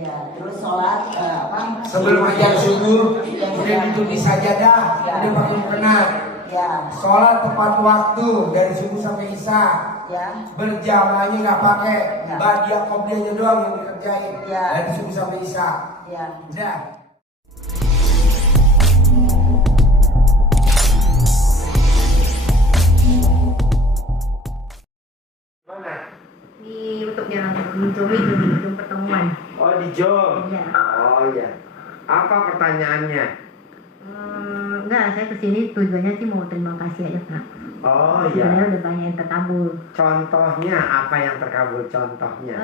Ya, terus sholat sebelum azan subuh udah duduk di sajadah, udah pakai mukena. Ya. Sholat tepat waktu dari subuh sampai isya. Ya. Berjamaahnya nggak pakai, Ya. badiah qobliyahnya doang yang dikerjain. Ya. Dari subuh sampai isya. Ya. Udah. Mana? Di YouTube-nya di Zoom itu di Zoom pertemuan. Oh di Jom. Iya. Oh ya. Apa pertanyaannya? Enggak, saya kesini tujuannya sih mau terima kasih aja Pak. Oh Sebenarnya ya. udah banyak yang terkabul. Contohnya apa yang terkabul? Contohnya.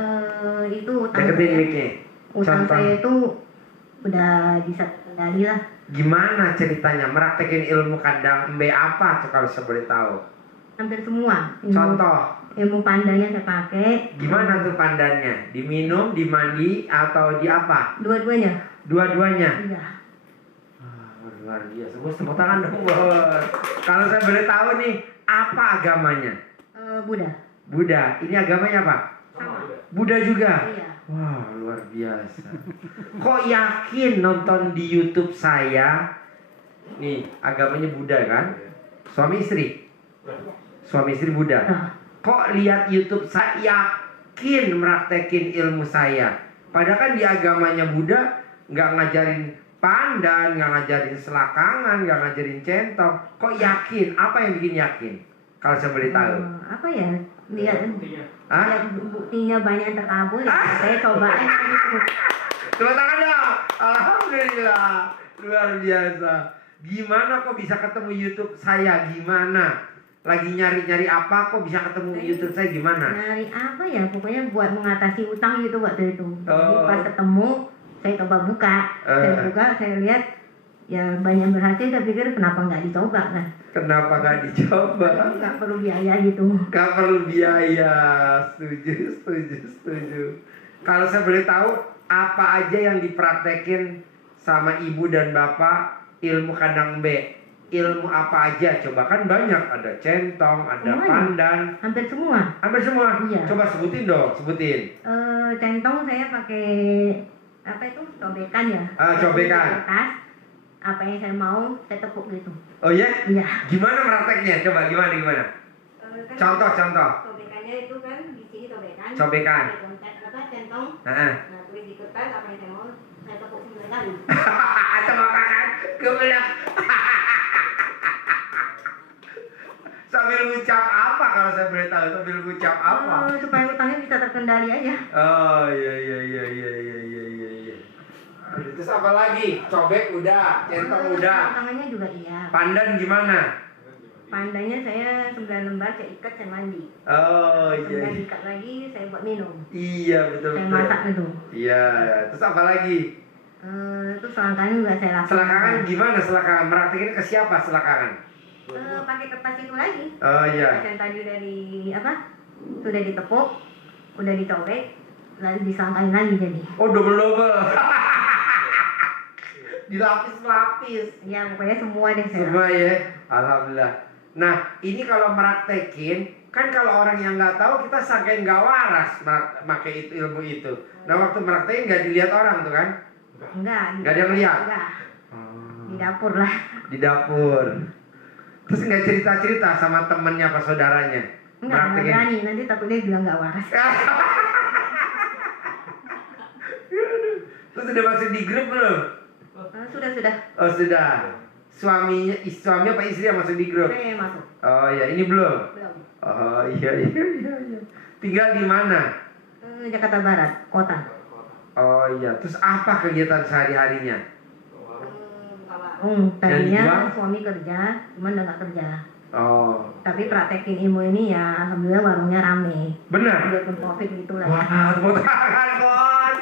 Itu utang Deketin saya. mic-nya. Utang Contoh. saya itu udah bisa terkendali lah. Gimana ceritanya? Meraktekin ilmu kandang embe apa tuh kalau saya boleh tahu? Hampir semua. Contoh. Ilmu pandangnya saya pakai. Gimana tuh pandannya? Diminum, dimandi, atau di apa? Dua-duanya. Dua-duanya. Iya. Luar biasa. Bos, tepuk tangan dong, Bos. Kalau saya boleh tahu nih, apa agamanya? Buddha. Buddha. Ini agamanya apa? Sama. Buddha juga? Iya. Wah, luar biasa. Kok yakin nonton di YouTube saya? Nih, agamanya Buddha kan? Suami istri? Suami istri Buddha. Nah. Kok lihat YouTube saya yakin meraktekin ilmu saya? Padahal kan di agamanya Buddha nggak ngajarin pandan, nggak ngajarin selakangan, nggak ngajarin centong. Kok yakin? Apa yang bikin yakin? Kalau saya boleh tahu. Apa ya? Lihat Hah? buktinya banyak yang terkabul ya. Saya cobain gitu. Tepuk tangan dong. Alhamdulillah. Luar biasa. Gimana kok bisa ketemu YouTube saya? Gimana? Lagi nyari-nyari apa kok bisa ketemu YouTube saya gimana? Nyari apa ya? Pokoknya buat mengatasi utang gitu waktu itu. Jadi Oh. pas ketemu, saya coba buka. Saya buka, saya lihat ya banyak berhasil. Saya pikir kenapa nggak dicoba kan? Kenapa gak dicoba? Nggak perlu biaya gitu. Gak perlu biaya. Setuju. Kalau saya boleh tahu, apa aja yang dipraktekin sama ibu dan bapak ilmu kandang B? Ilmu apa aja? Coba, kan banyak. Ada centong, ada Semuanya. pandan. Hampir semua. Hampir semua? Iya. Coba sebutin dong, sebutin. Centong saya pakai apa itu? Cobekan ya. Cobekan. Kertas. Apa yang saya mau, saya tepuk gitu. Oh ya? Iya. Gimana prakteknya? Coba gimana? Contoh. Cobekannya itu kan di sini cobekan. Cobekan. Centong. Heeh. Nah, tulis di kertas apa yang saya mau, saya tepuk 9 kali. Sama kanan, kebelah. Sambil ngucap apa kalau saya boleh tahu? Sambil ngucap apa? Supaya utangnya bisa terkendali aja. Oh iya. Terus apa lagi? Cobek udah, centong udah. Tangannya juga iya. Pandan gimana? Pandanya saya 9 lembar, saya ikat, saya mandi. Oh Kemudian iya. ikat lagi, saya buat minum. Iya betul. Saya masak gitu. Iya. Terus apa lagi? Itu selangkangan juga saya lakukan. Selakangan gimana selakangan? Meraktekin ke siapa selakangan? Pakai kertas itu lagi. Oh iya. Kertas yang tadi sudah ditepuk, udah dicobek, lalu diselangkain lagi jadi. Oh double. Dilapis-lapis. Ya pokoknya semua deh saya. Semua ya. Alhamdulillah. Nah ini kalau meraktekin, kan kalau orang yang nggak tahu kita sangkain nggak waras pakai itu ilmu itu. Nah waktu meraktekin nggak dilihat orang tuh kan? Enggak Nggak ada yang lihat? Enggak. Di dapur lah. Di dapur. Terus nggak cerita-cerita sama temennya apa saudaranya? Enggak berani, nanti takutnya bilang nggak waras. Terus udah masuk di grup belum? Sudah. Oh sudah. Suami apa istri yang masuk di grup? Saya masuk. Oh ya, ini belum? Belum. Oh iya. Tinggal di mana? Jakarta Barat, kota. Oh iya, terus apa kegiatan sehari-harinya? Tadinya suami kerja, cuman udah nggak kerja. Oh. Tapi praktekin ilmu ini ya, alhamdulillah warungnya rame. Benar? Walaupun covid gitu lah. Wah, tepuk tangan, Kon.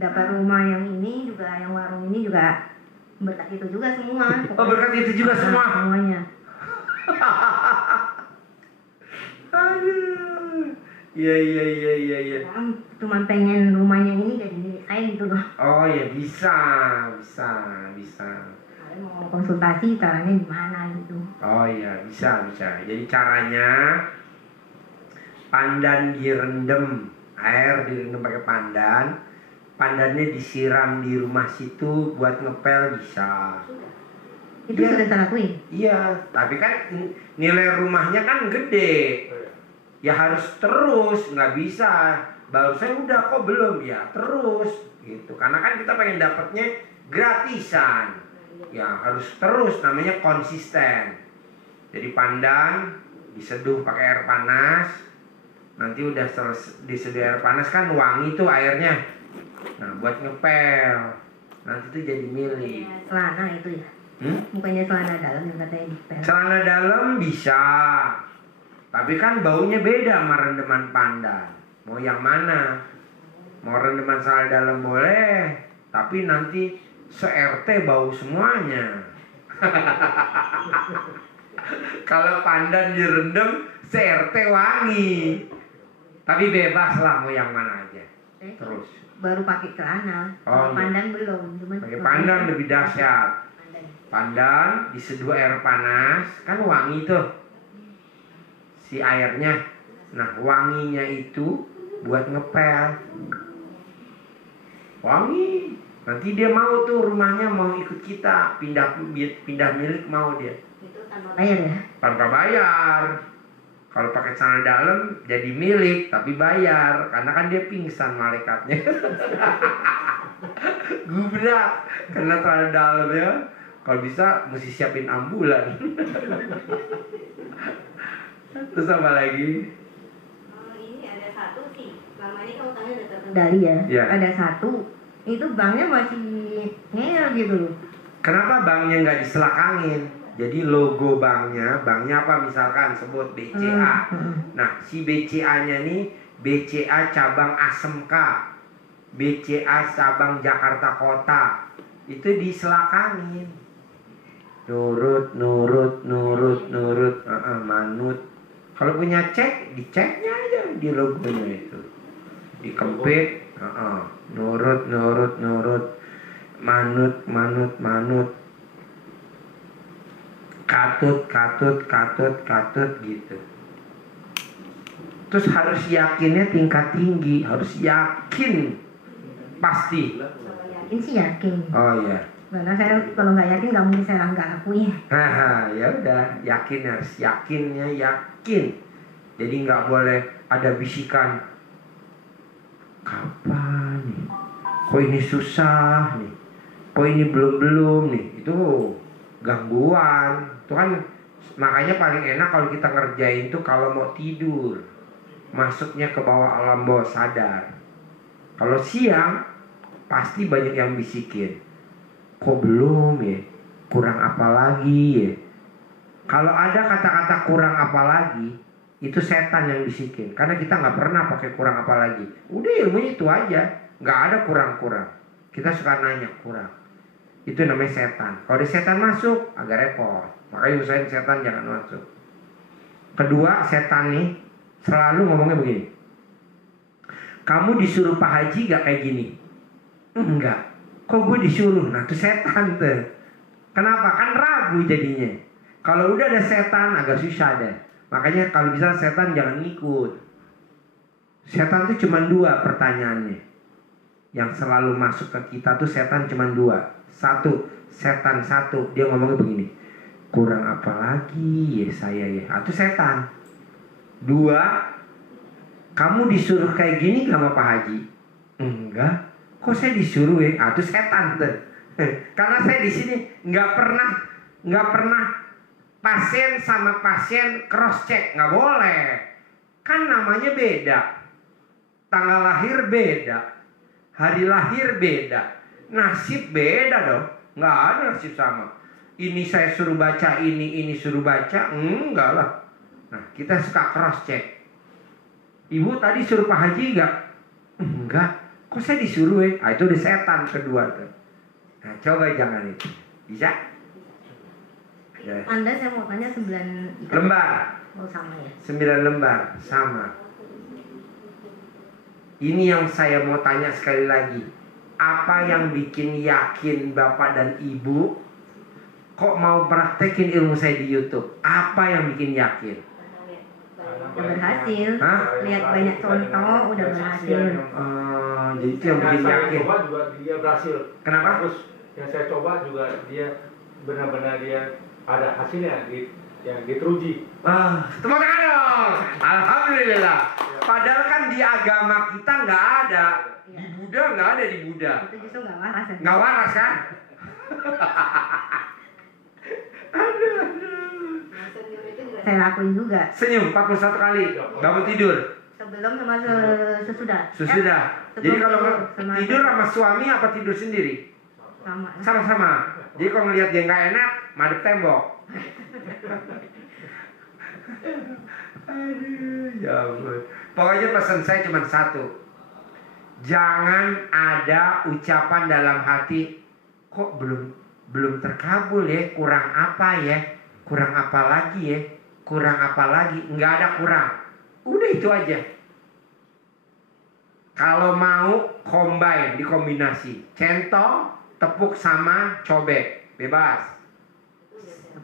Dapat rumah yang ini juga, yang warung ini juga berkat itu juga semua. Oh, berkat itu juga semua? Semuanya. Aduh. Iya. Cuma pengen rumahnya ini jadi milik saya gitu loh. Oh ya bisa. Saya mau konsultasi caranya gimana gitu. Oh iya bisa. Jadi caranya pandan direndam Air direndam pakai pandan. Pandannya disiram di rumah situ buat ngepel bisa. Itu Iya. sudah saya lakuin. Iya, tapi kan nilai rumahnya kan gede. Ya harus terus, nggak bisa. Baru saya udah kok belum ya terus gitu. Karena kan kita pengen dapatnya gratisan. Ya harus terus, namanya konsisten. Jadi pandan diseduh pakai air panas. Nanti udah diseduh air panas kan wangi tuh airnya. Nah buat ngepel. Nanti tuh jadi milik. Celana itu ya. Bukannya celana dalam yang katanya dipel. Celana dalam bisa. Tapi kan baunya beda sama rendeman pandan. Mau yang mana? Mau rendeman celana dalam boleh, tapi nanti se-RT bau semuanya. Kalau pandan direndam, se-RT wangi. Tapi bebas lah mau yang mana aja. Terus. Baru pakai celana. Oh, iya. Pandan belum. Cuman Pakai pandan lebih dahsyat. Pandan. Pandan diseduh air panas, kan wangi tuh si airnya. Nah wanginya itu buat ngepel. Wangi. Nanti dia mau tuh rumahnya mau ikut kita pindah milik mau dia. Itu tanpa bayar ya? Tanpa bayar. Kalau pakai celana dalam jadi milik tapi bayar karena kan dia pingsan malaikatnya. Gubrak karena celana dalam ya. Kalau bisa mesti siapin ambulan. Terus apa lagi? Ini ada satu sih. Selama ini kamu tanya udah terkendali ya. Iya. Ada satu. Itu banknya masih ngeyel gitu loh. Kenapa banknya nggak diselakangin? Jadi logo banknya apa misalkan sebut BCA. Nah si BCA-nya nih BCA cabang ASMK, BCA cabang Jakarta Kota, itu diselakangin. Nurut, manut. Kalau punya cek, diceknya aja di logonya itu. Dikempit, nurut, manut. Katut gitu. Terus harus yakinnya tingkat tinggi, harus yakin pasti. Yakin sih yakin. Oh iya. Karena saya kalau nggak yakin nggak mungkin saya nggak lakuin. Haha, ya udah, yakin harus yakinnya yakin. Jadi nggak boleh ada bisikan. Kapan nih? Kok ini susah nih? Kok ini belum nih? Itu gangguan. Itu kan makanya paling enak kalau kita ngerjain tuh kalau mau tidur. Masuknya ke bawah alam bawah sadar. Kalau siang pasti banyak yang bisikin. Kok belum ya? Kurang apa lagi ya? Kalau ada kata-kata kurang apa lagi, itu setan yang bisikin. Karena kita nggak pernah pakai kurang apa lagi. Udah ilmunya itu aja, nggak ada kurang-kurang. Kita suka nanya kurang. Itu namanya setan. Kalau ada setan masuk, agak repot. Makanya usahain setan jangan masuk. Kedua, setan nih selalu ngomongnya begini. Kamu disuruh Pak Haji gak kayak gini? Enggak. Kok gue disuruh? Nah itu setan tuh. Kenapa? Kan ragu jadinya. Kalau udah ada setan agak susah deh. Makanya kalau bisa setan jangan ngikut. Setan tuh cuma dua pertanyaannya. Yang selalu masuk ke kita tuh setan cuma dua. Satu, setan satu. Dia ngomongnya begini. Kurang apa lagi ya saya ya? Itu setan. Dua, kamu disuruh kayak gini gak sama Pak Haji? Enggak. Kok saya disuruh ya? Itu setan tuh. Karena saya di sini nggak pernah pasien sama pasien cross check, nggak boleh. Kan namanya beda, tanggal lahir beda, hari lahir beda, nasib beda dong. Nggak ada nasib sama. Ini saya suruh baca ini suruh baca, enggak lah. Nah kita suka cross check. Ibu tadi suruh Pak Haji nggak? Enggak. Kok saya disuruh ya? Itu udah setan kedua tuh. Nah coba jangan itu. Bisa? Ya. Anda saya mau tanya 9 lembar. Oh sama ya? 9 lembar. Sama. Ini yang saya mau tanya sekali lagi. Apa yang bikin yakin Bapak dan Ibu kok mau praktekin ilmu saya di YouTube? Apa yang bikin yakin? udah berhasil. Hah? Lihat banyak contoh udah berhasil. Jadi itu yang bikin saya yakin. coba juga dia berhasil. Kenapa? Terus yang saya coba juga dia benar-benar dia ada hasilnya yang diteruji. Tepuk tangan dong. Alhamdulillah. Padahal kan di agama kita nggak ada. Di Buddha nggak ada di Buddha. Itu justru nggak waras ya. Nggak waras kan? Saya lakuin juga Senyum 41 kali. Bangun tidur. sebelum sama sesudah. Sesudah. Jadi kalau Sama- tidur sama suami apa tidur sendiri? sama. Sama-sama. Jadi kalau ngelihat dia nggak enak, madep tembok. Aduh, ya ampun. Pokoknya pesan saya cuma satu. Jangan ada ucapan dalam hati, kok belum terkabul ya, kurang apa ya, kurang apa lagi ya, kurang apa lagi. Nggak ada kurang. Udah itu aja. Kalau mau combine, dikombinasi. Centong, tepuk sama cobek. Bebas.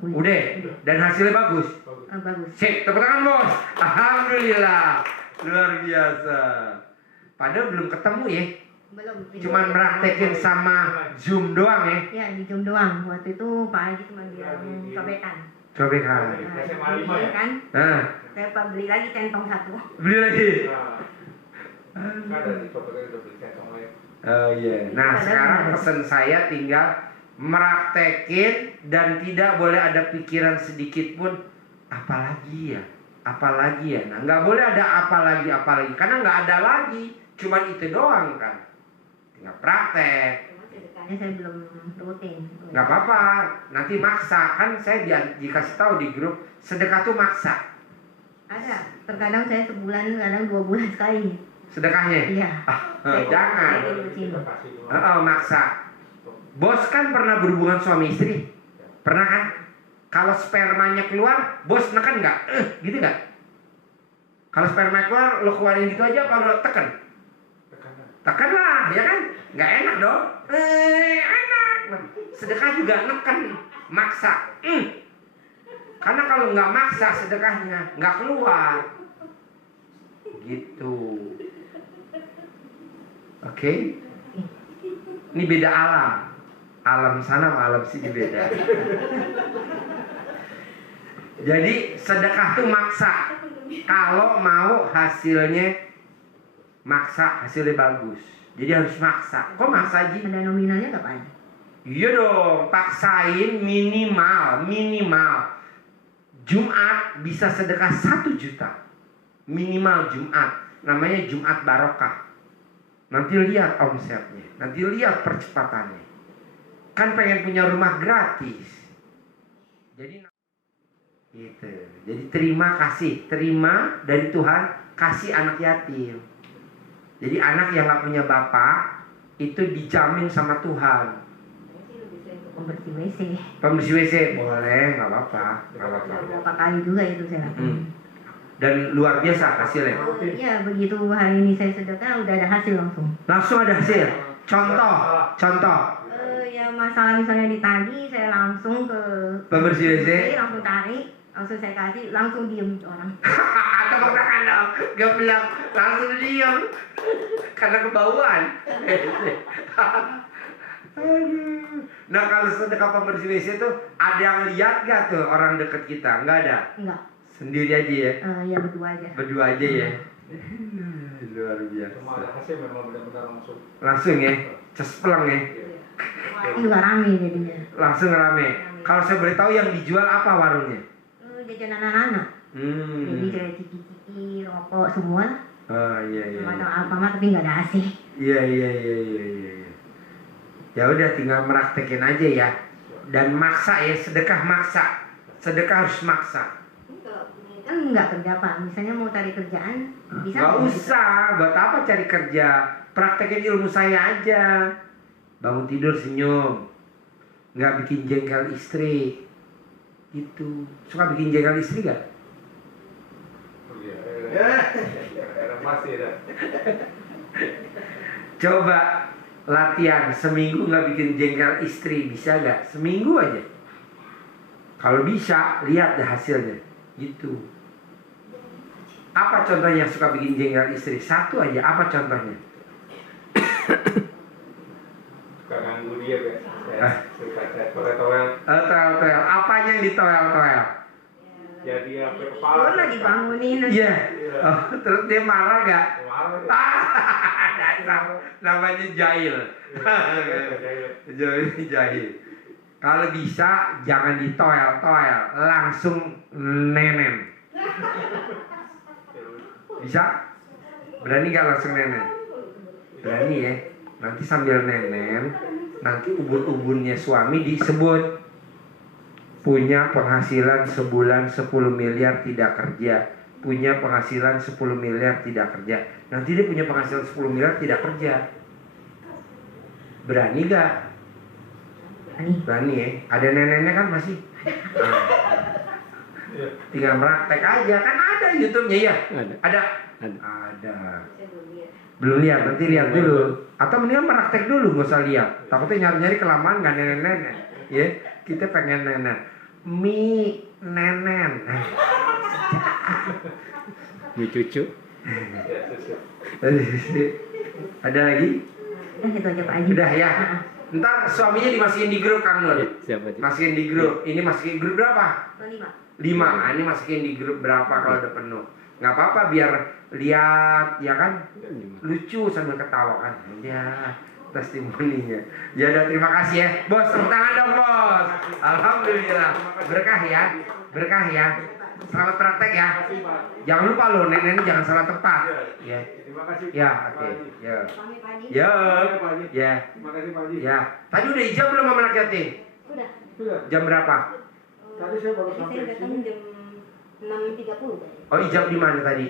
Udah. Dan hasilnya bagus. Bagus. Sip, tepuk tangan bos. Alhamdulillah. Luar biasa. Padahal belum ketemu ya. Belum. Cuman praktekin sama Zoom doang ya. Ya di Zoom doang. Waktu itu Pak Haji cuma bilang cobekan. Cobekan. Nah, SMA 5 ya? Kan? Nah, Saya beli lagi centong satu. beli lagi. Nah, ada di coba udah beli centong lain. Oh iya. Nah, sekarang pesan saya tinggal meraktekin dan tidak boleh ada pikiran sedikit pun apalagi ya, apalagi ya. Nah, nggak boleh ada apalagi karena nggak ada lagi, cuman itu doang kan. Tinggal praktek. Sedekahnya saya belum rutin. Nggak apa-apa, nanti maksa kan saya dikasih tahu di grup sedekah tuh maksa. Ada. Terkadang saya sebulan, kadang 2 bulan sekali. Sedekahnya. Iya. Jangan. Saya rutin. Kita kasih dulu. Maksa. Bos kan pernah berhubungan suami istri? Pernah kan? Kalau spermanya keluar, bos neken nggak? Gitu nggak? Kalau sperma keluar, lo keluarin gitu aja apa lo tekan? Tekanan. Tekan lah, ya kan? Nggak enak dong? Enak. Sedekah juga neken, maksa. Karena kalau nggak maksa sedekahnya, nggak keluar. Gitu. Oke? Ini beda alam. Alam sana sama alam sini beda. Jadi sedekah tuh maksa. Kalau mau hasilnya maksa, hasilnya bagus. Jadi harus maksa. Kok maksa Ji? Ada nominalnya nggak Pak Haji? Iya dong, paksain minimal. Jumat bisa sedekah 1 juta. Minimal Jumat. Namanya Jumat Barokah. Nanti lihat omsetnya. Nanti lihat percepatannya. Kan pengen punya rumah gratis. Jadi gitu. Jadi terima dari Tuhan, kasih anak yatim. Jadi anak yang gak punya bapak itu dijamin sama Tuhan. Pembersih WC. Pembersih WC boleh, nggak apa-apa. Berapa kali juga itu saya lakukan. Dan luar biasa hasilnya. Iya, begitu hari ini saya sedekah udah ada hasil langsung. Langsung ada hasil. Contoh. Ya masalah misalnya ditagih, saya langsung ke Pembersih WC. langsung tarik, langsung saya kasih, langsung diem tuh orang. Tepuk tangan dong. Gak bilang langsung diem. Karena kebauan. Aduh. Nah kalau sedekah pembersih WC itu ada yang lihat gak tuh orang deket kita? Nggak ada? Enggak. Sendiri aja ya? Ya berdua aja. Berdua aja ya? Luar biasa. Cuma ada hasil memang benar-benar langsung. Langsung ya? Cespleng ya? Warung juga rame jadinya. Langsung rame. Kalau saya boleh tahu yang dijual apa warungnya? Jajanan anak-anak. Jadi kayak ciki-ciki, rokok semua. Oh iya. Semacam Alfamart tapi nggak ada AC. Iya. Ya udah tinggal meraktekin aja ya. Dan maksa ya, sedekah maksa. Sedekah harus maksa. Kan nggak kerja Pak. Misalnya mau cari kerjaan bisa. Gak usah. Buat apa cari kerja? Praktekin ilmu saya aja. Bangun tidur senyum. Nggak bikin jengkel istri. Gitu. Suka bikin jengkel istri gak? Pasti ada. Coba latihan seminggu nggak bikin jengkel istri, bisa gak? Seminggu aja. Kalau bisa, lihat deh hasilnya. Gitu. Apa contohnya yang suka bikin jengkel istri? Satu aja, apa contohnya? Suka ganggu dia ya. Saya toel-toel. Toel-toel, apanya yang ditoel-toel? Ya dia sampai kepala. Tidur lah dibangunin. Iya. Oh, terus dia marah gak? Marah dia. Dasar, namanya jahil. Jahil. Kalau bisa jangan ditoel-toel, langsung nenen. Bisa? Berani gak langsung nenen? Berani ya. Nanti sambil nenen, nanti ubun-ubunnya suami disebut punya penghasilan sebulan 10 miliar tidak kerja, punya penghasilan 10 miliar tidak kerja. Nanti dia punya penghasilan 10 miliar tidak kerja. Berani gak? Berani ya. Ada neneknya kan masih. Nah, tinggal praktek aja kan, ada YouTube-nya ya. Ada. Belum lihat, nanti lihat dulu. Atau mendingan praktek dulu, nggak usah lihat. Takutnya nyari-nyari kelamaan nggak nenek-nenek. Ya, kita pengen nenek. Mie nenen. Mie cucu. Ada lagi? Udah itu aja Pak Haji. Udah ya. Ntar suaminya dimasukin di grup Kang Nur. Siapa sih? Masukin di grup. Ini masukin grup berapa? 5. 5. Nah, ini masukin di grup berapa kalau udah penuh. Nggak apa-apa biar lihat ya kan. Lucu sambil ketawa kan. Ya, testimoninya. Ya udah, terima kasih ya. Bos, tepuk tangan dong, Bos. Alhamdulillah. Berkah ya. Berkah ya. Selamat praktek ya. Jangan lupa loh, nenek jangan salah tempat. Ya. Terima kasih. Ya, oke. Ya. Ya. Ya. Terima kasih Pak Haji. Ya. Tadi udah ijab belum sama anak yatim? Udah. Sudah. Jam berapa? Tadi saya baru Saya sampai datang sini. jam 6.30 tadi. Oh, ijab di mana tadi?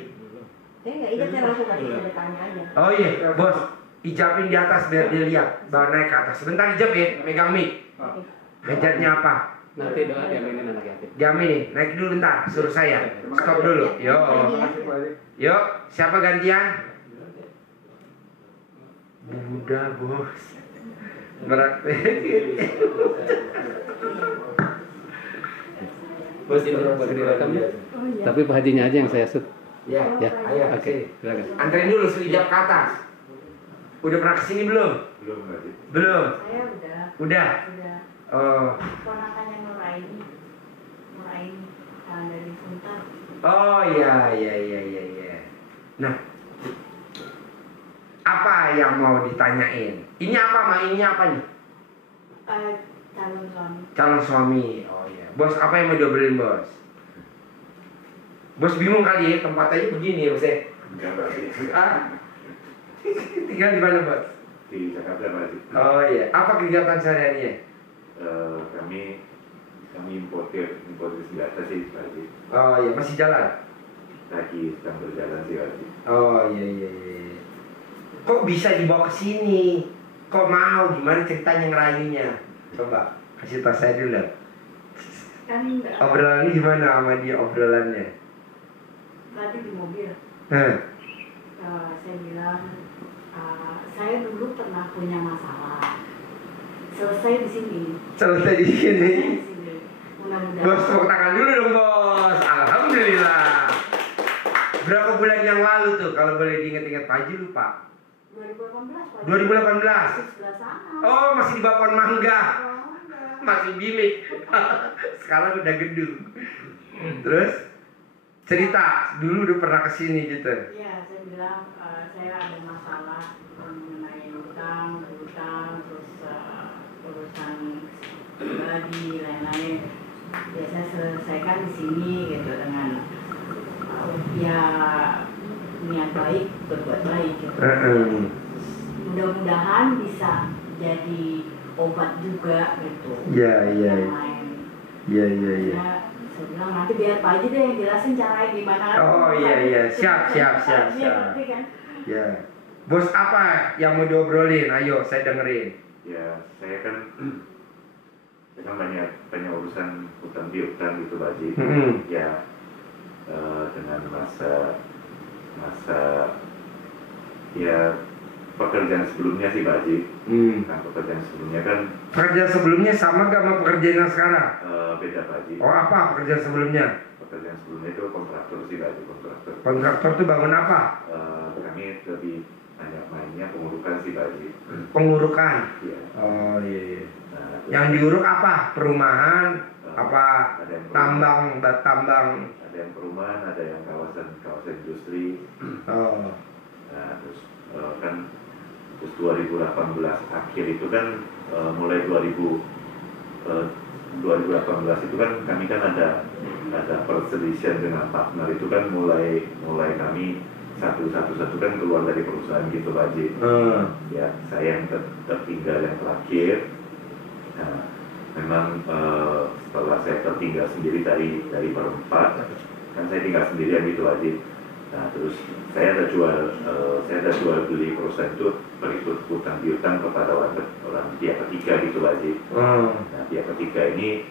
Saya nggak ijab, saya langsung tadi saya tanya aja. Oh iya, Bos. Ijabin di atas biar dia lihat. Bawa naik ke atas. Sebentar ijab ya, megang mic. Hajatnya apa? Nanti doa diaminin anak yatim. Diamin nih, naik dulu bentar. Suruh saya. Stop dulu. Yo. Terima kasih Pak Haji. Yuk, siapa gantian? Buddha, Bos. Praktekin. Bos ini boleh direkam ya? Oh iya. Tapi Pak Hajinya aja yang saya shoot. Ya, Ya. ayo. Oke, Oke. silakan. Anterin dulu suruh ijab ke atas. Udah pernah kesini belum? Belum Haji. Belum. Saya udah. Udah. Udah. Oh. Ponakannya Nuraini dari Suntar. Oh iya. Nah, apa yang mau ditanyain? Ini apa, Ma? Ini apa nih? Calon suami. Calon suami. Oh iya. Bos, apa yang mau diobrolin, Bos? Bos bingung kali ya, tempat aja begini ya, Bos ya? Enggak Pak Haji. Ah? Tinggal di mana, Bos? Di Jakarta Pak Haji. Oh iya. Apa kegiatan sehari-harinya? Kami importir senjata sih Pak Haji. Oh iya, masih jalan? Lagi sedang berjalan sih Pak Haji. Oh iya. Kok bisa dibawa ke sini? Kok mau? Gimana ceritanya ngerayunya? Coba kasih tahu saya dulu. Kan Obrolannya gimana sama dia obrolannya? tadi di mobil. Hah? Saya bilang saya dulu pernah punya masalah. Selesai di sini. Selesai di sini. Di sini. Mudah-mudahan. Bos, tepuk tangan dulu dong, Bos. Alhamdulillah. Berapa bulan yang lalu tuh kalau boleh diingat-ingat Pak Haji lupa? 2018. 2018. Sebelah sana. Oh, masih di Bapon Mangga. Enggak. Masih bilik. Sekarang udah gedung. Terus cerita dulu udah pernah kesini gitu. Iya, saya bilang saya ada masalah mengenai utang, terus urusan pribadi, lain-lain. Ya saya selesaikan di sini gitu dengan ya niat baik, berbuat baik gitu. Mudah-mudahan bisa jadi obat juga gitu. Iya. Yang lain. Iya. Ya, saya bilang nanti biar Pak Haji deh yang jelasin caranya gimana. Oh iya. Siap. Iya, ngerti kan? Ya. Bos, apa yang mau diobrolin? Ayo, saya dengerin. Ya saya kan banyak urusan hutang piutang gitu Pak Haji. Ya dengan masa ya pekerjaan sebelumnya sih Pak Haji. Nah pekerjaan sebelumnya kan Pekerjaan sebelumnya sama gak sama pekerjaan yang sekarang? beda Pak Haji. Oh apa pekerjaan sebelumnya? pekerjaan sebelumnya itu kontraktor sih, Pak, kontraktor. Kontraktor tuh bangun apa? Kami lebih banyak mainnya pengurukan sih, Pak. Pengurukan. Iya. Oh iya, iya. Nah, Yang diuruk apa? Perumahan, apa ada yang tambang, tambang. ada yang perumahan, ada yang kawasan industri. Oh. Nah, terus kan terus 2018 akhir itu kan mulai 2018 itu kan kami kan ada perselisihan dengan partner, itu kan mulai kami satu kan keluar dari perusahaan gitu, Pak Haji. Ya, saya yang tertinggal yang terakhir. Nah, memang setelah saya tertinggal sendiri dari berempat, kan saya tinggal sendirian gitu, Pak Haji. Nah, terus saya ada jual beli perusahaan itu berikut hutang piutang kepada orang pihak ketiga gitu, Pak Haji. Nah, pihak ketiga ini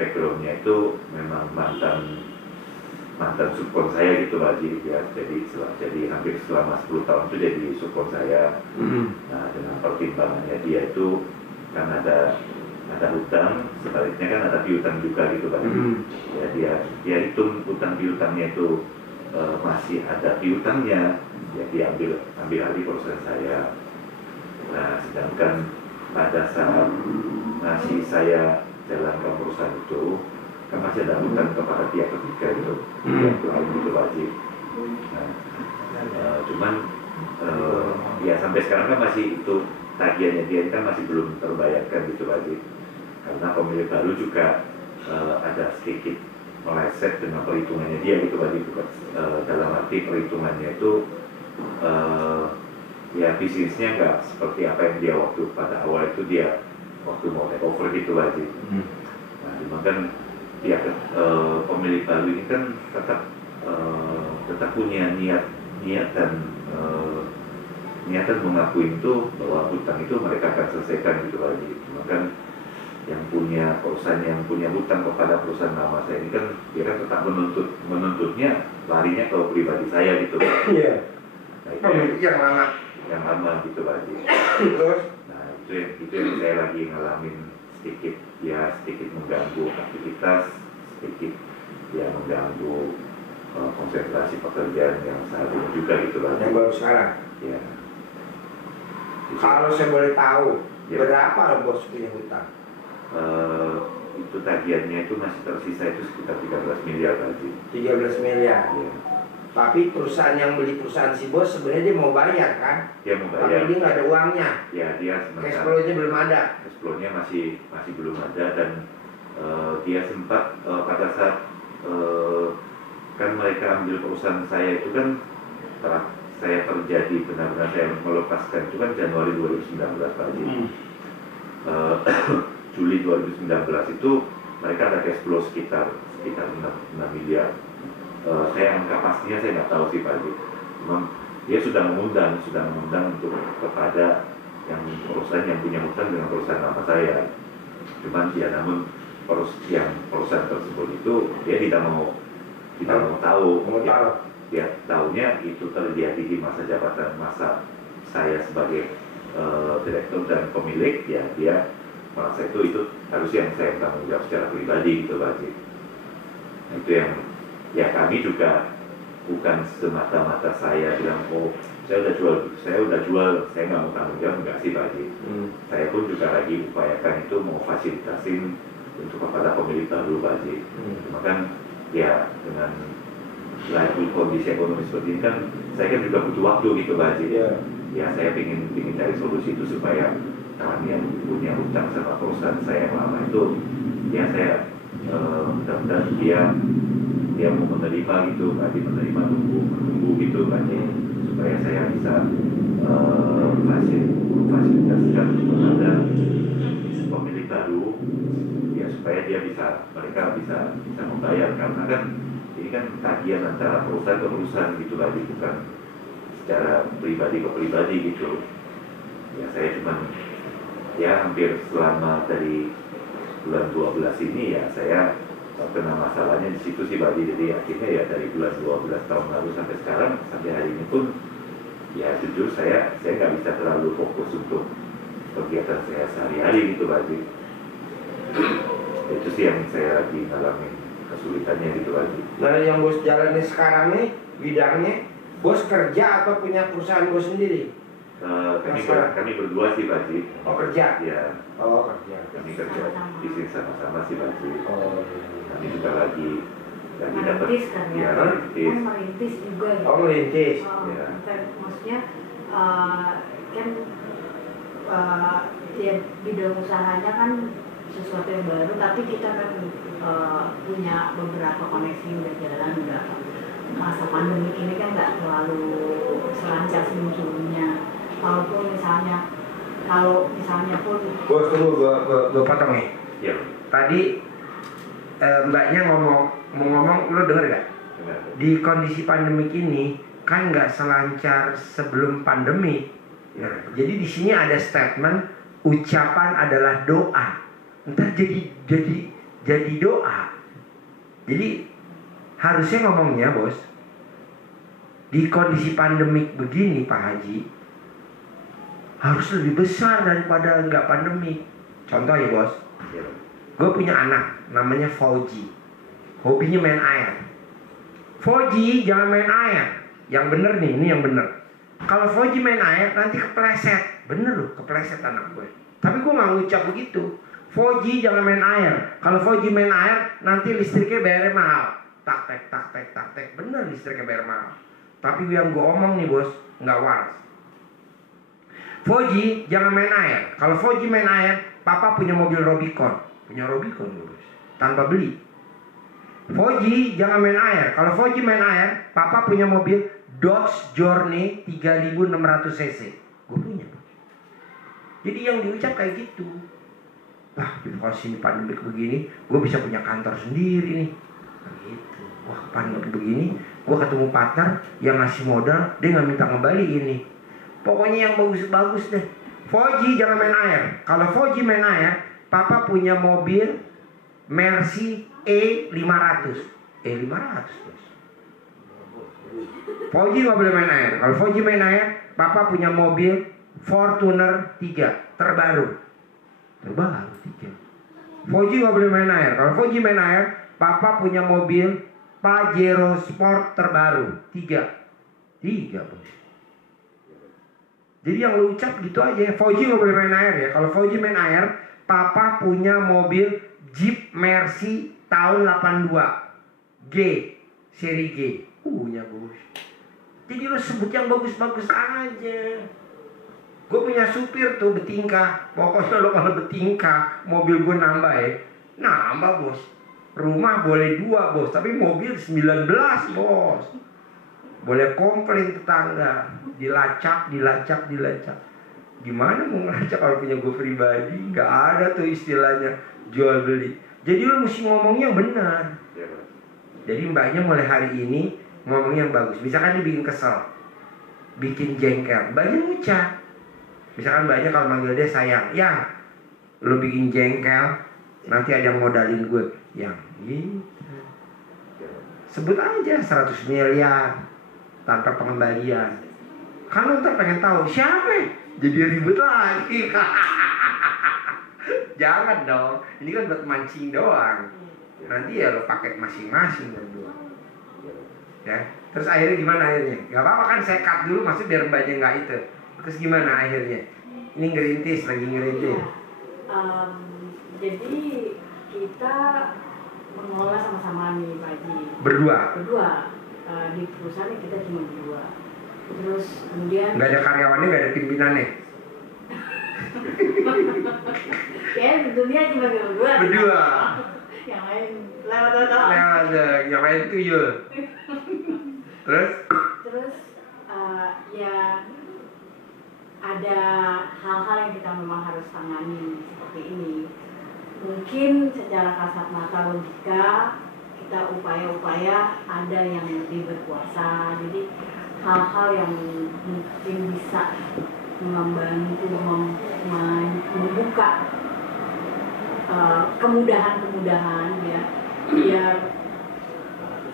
backgroundnya itu memang mantan subkon saya gitu, Pak Haji. Ya, jadi hampir selama 10 tahun itu jadi subkon saya. Nah, dengan pertimbangannya dia itu kan ada hutang, sebaliknya kan ada piutang juga gitu, Pak Haji. Ya, dia hitung hutang piutangnya itu masih ada piutangnya, ya diambil alih perusahaan saya. Nah, sedangkan pada saat masih saya jalankan perusahaan itu kan masih ada hutang kepada pihak ketiga itu, yang lain itu wajib. Nah, cuman ya sampai sekarang kan masih itu tagihannya dia kan masih belum terbayarkan gitu, wajib. Karena pemilik baru juga ada sedikit meleset dengan perhitungannya dia gitu, wajib. Dalam arti perhitungannya itu ya bisnisnya nggak seperti apa yang dia waktu pada awal itu dia waktu mau take over gitu, wajib. Nah, cuma kan pihak pemilik baru ini kan tetap punya niatan mengakui itu bahwa hutang itu mereka akan selesaikan gitu, wajib. Cuma kan yang punya perusahaan yang punya hutang kepada perusahaan nama saya ini kan dia kan tetap menuntutnya larinya ke pribadi saya gitu. Iya. Nah, itu yang lama gitu, Pak Haji. Terus? Nah, itu yang saya lagi ngalamin sedikit mengganggu aktivitas, sedikit ya mengganggu konsentrasi pekerjaan yang saat ini juga gitu, Pak Haji. Yang baru sekarang. Ya. Kalau saya boleh tahu, Ya. berapa bos punya hutang? Itu tagihannya itu masih tersisa itu sekitar 13 miliar, Pak Haji. 13 miliar. Ya. Tapi perusahaan yang beli perusahaan si bos sebenarnya dia mau bayar kan? Dia mau Tapi bayar. dia nggak ada uangnya. Ya, dia Cash sementara flow-nya belum ada. cash flow-nya masih belum ada, dan dia sempat pada saat kan mereka ambil perusahaan saya itu kan saya terjadi benar-benar saya melepaskan itu kan Januari 2019, Pak Haji. Juli 2019 itu mereka ada cash flow sekitar 6 miliar. Saya angka pastinya saya nggak tahu sih, Pak Haji. Memang dia sudah mengundang untuk kepada yang perusahaan yang punya hutang dengan perusahaan nama saya. Cuman ya namun perusahaan tersebut itu dia tidak mau tahu. Dia tahunya itu terjadi di masa saya sebagai direktur dan pemilik, ya dia merasa itu harus yang saya tanggung jawab secara pribadi gitu, Pak Haji. Nah, itu yang ya kami juga bukan semata-mata saya bilang saya udah jual saya nggak mau tanggung jawab, enggak sih, Pak Haji. Saya pun juga lagi upayakan itu mau fasilitasin untuk kepada pemilik baru, Pak Haji. Cuma kan ya dengan lagi kondisi ekonomi seperti ini kan saya kan juga butuh waktu gitu, Pak Haji. Ya saya ingin cari solusi itu supaya kami yang punya hutang sama perusahaan saya yang lama itu ya saya mudah-mudahan dia mau menerima gitu, Pak Haji, menunggu gitu, Pak Haji, supaya saya bisa fasilitasikan kepada pemilik baru ya supaya mereka bisa membayar, karena kan ini kan tagihan antara perusahaan ke perusahaan gitu, Pak Haji, bukan secara pribadi ke pribadi gitu. Ya saya cuman ya hampir selama dari bulan 12 ini ya saya kena masalahnya di situ sih, Pak Haji. Jadi akhirnya ya dari bulan 12 tahun lalu sampai sekarang sampai hari ini pun ya jujur saya nggak bisa terlalu fokus untuk kegiatan saya sehari-hari gitu, Pak Haji. Itu sih yang saya lagi ngalamin kesulitannya gitu lagi. Nah, yang bos jalani sekarang nih bidangnya, bos kerja atau punya perusahaan bos sendiri? Kami berdua sih Pak Haji. Oh, kerja? Ya, Oh, kerja. kami kerja di sini sama-sama sih Pak Haji. Oh, Kami juga lagi dapat merintis kan ya, merintis. kan merintis juga ya. oh merintis. Ya. Kan maksudnya kan ya bidang usahanya kan sesuatu yang baru, tapi kita kan punya beberapa koneksi udah jalan, udah masa pandemi ini kan nggak terlalu selancar sebelumnya. Walaupun kalau misalnya pun Bos tunggu, gue potong nih. Ya. Tadi mbaknya mau ngomong, lo denger gak? Benar. Di kondisi pandemik ini kan nggak selancar sebelum pandemi. Ya, jadi di sini ada statement ucapan adalah doa. Ntar jadi doa. Jadi harusnya ngomongnya bos, di kondisi pandemik begini Pak Haji harus lebih besar daripada nggak pandemik. Contoh ya bos, Ya. gue punya anak namanya Fauji, hobinya main air. Fauji jangan main air. Yang bener nih, ini yang bener. Kalau Fauji main air nanti kepleset. Bener loh, kepleset anak gue. Tapi gue nggak ngucap begitu. Fauji jangan main air. Kalau Fauji main air nanti listriknya bayarnya mahal. Tak tek. Bener listriknya bayar mahal. Tapi yang gue omong nih bos, nggak waras. Fauji jangan main air. Kalau Fauji main air, papa punya mobil Rubicon. Punya Rubicon bos, tanpa beli. Fauji jangan main air. Kalau Fauji main air, papa punya mobil Dodge Journey 3600 cc. Gue punya. Jadi yang diucap kayak gitu. Wah, kalau sini pandemik begini, gue bisa punya kantor sendiri nih. Gitu. Wah, pandemik begini, gue ketemu partner yang ngasih modal, dia nggak minta ngembaliin nih. Pokoknya yang bagus-bagus deh. Fauji jangan main air. Kalau Fauji main air, papa punya mobil Mercy E500. E500 bos. Fauji nggak boleh main air. Kalau Fauji main air, papa punya mobil Fortuner 3 terbaru 3. Fauji nggak boleh main air. Kalau Fauji main air, papa punya mobil Pajero Sport terbaru 3 bos. Jadi yang lu ucap gitu aja. Fauji nggak boleh main air ya. Kalau Fauji main air, papa punya mobil Jeep Mercy tahun 82 G, seri G. Punya bos. Jadi lu sebut yang bagus-bagus aja. Gue punya supir tuh betingkah. Pokoknya lo kalau betingkah, mobil gue nambah ya. Nambah bos. Rumah boleh 2 bos, tapi mobil 19 bos. Boleh komplain tetangga, dilacak. Gimana mau ngelacak kalau punya gue pribadi? Gak ada tuh istilahnya jual beli. Jadi lo mesti ngomong yang benar. Jadi mbaknya mulai hari ini ngomong yang bagus. Misalkan dia bikin kesel, bikin jengkel, mbaknya ngucap. Misalkan mbaknya kalau manggil dia sayang, yang lo bikin jengkel, nanti ada yang modalin gue, yang gitu. Sebut aja 100 miliar. Tanpa pengembalian. Kan lo ntar pengen tahu siapa? Jadi ribut lagi. Jangan dong. Ini kan buat mancing doang. Nanti ya lo pakai masing-masing berdua. Ya. Terus akhirnya gimana akhirnya? Gak apa-apa kan saya cut dulu, maksud biar mbaknya nggak itu. Terus gimana akhirnya? Ini lagi ngerintis. Jadi kita mengelola sama-sama nih Pak Haji. Berdua. Di perusahaan kita cuma berdua. Terus kemudian Nggak ada karyawannya, nggak ada pimpinannya. ya tentunya cuma berdua. Yang lain lewat. Yang lain tuyul. Terus ya ada hal-hal yang kita memang harus tangani seperti ini. Mungkin secara kasat mata logika kita upaya-upaya ada yang lebih berkuasa, jadi hal-hal yang mungkin bisa membantu membuka kemudahan-kemudahan ya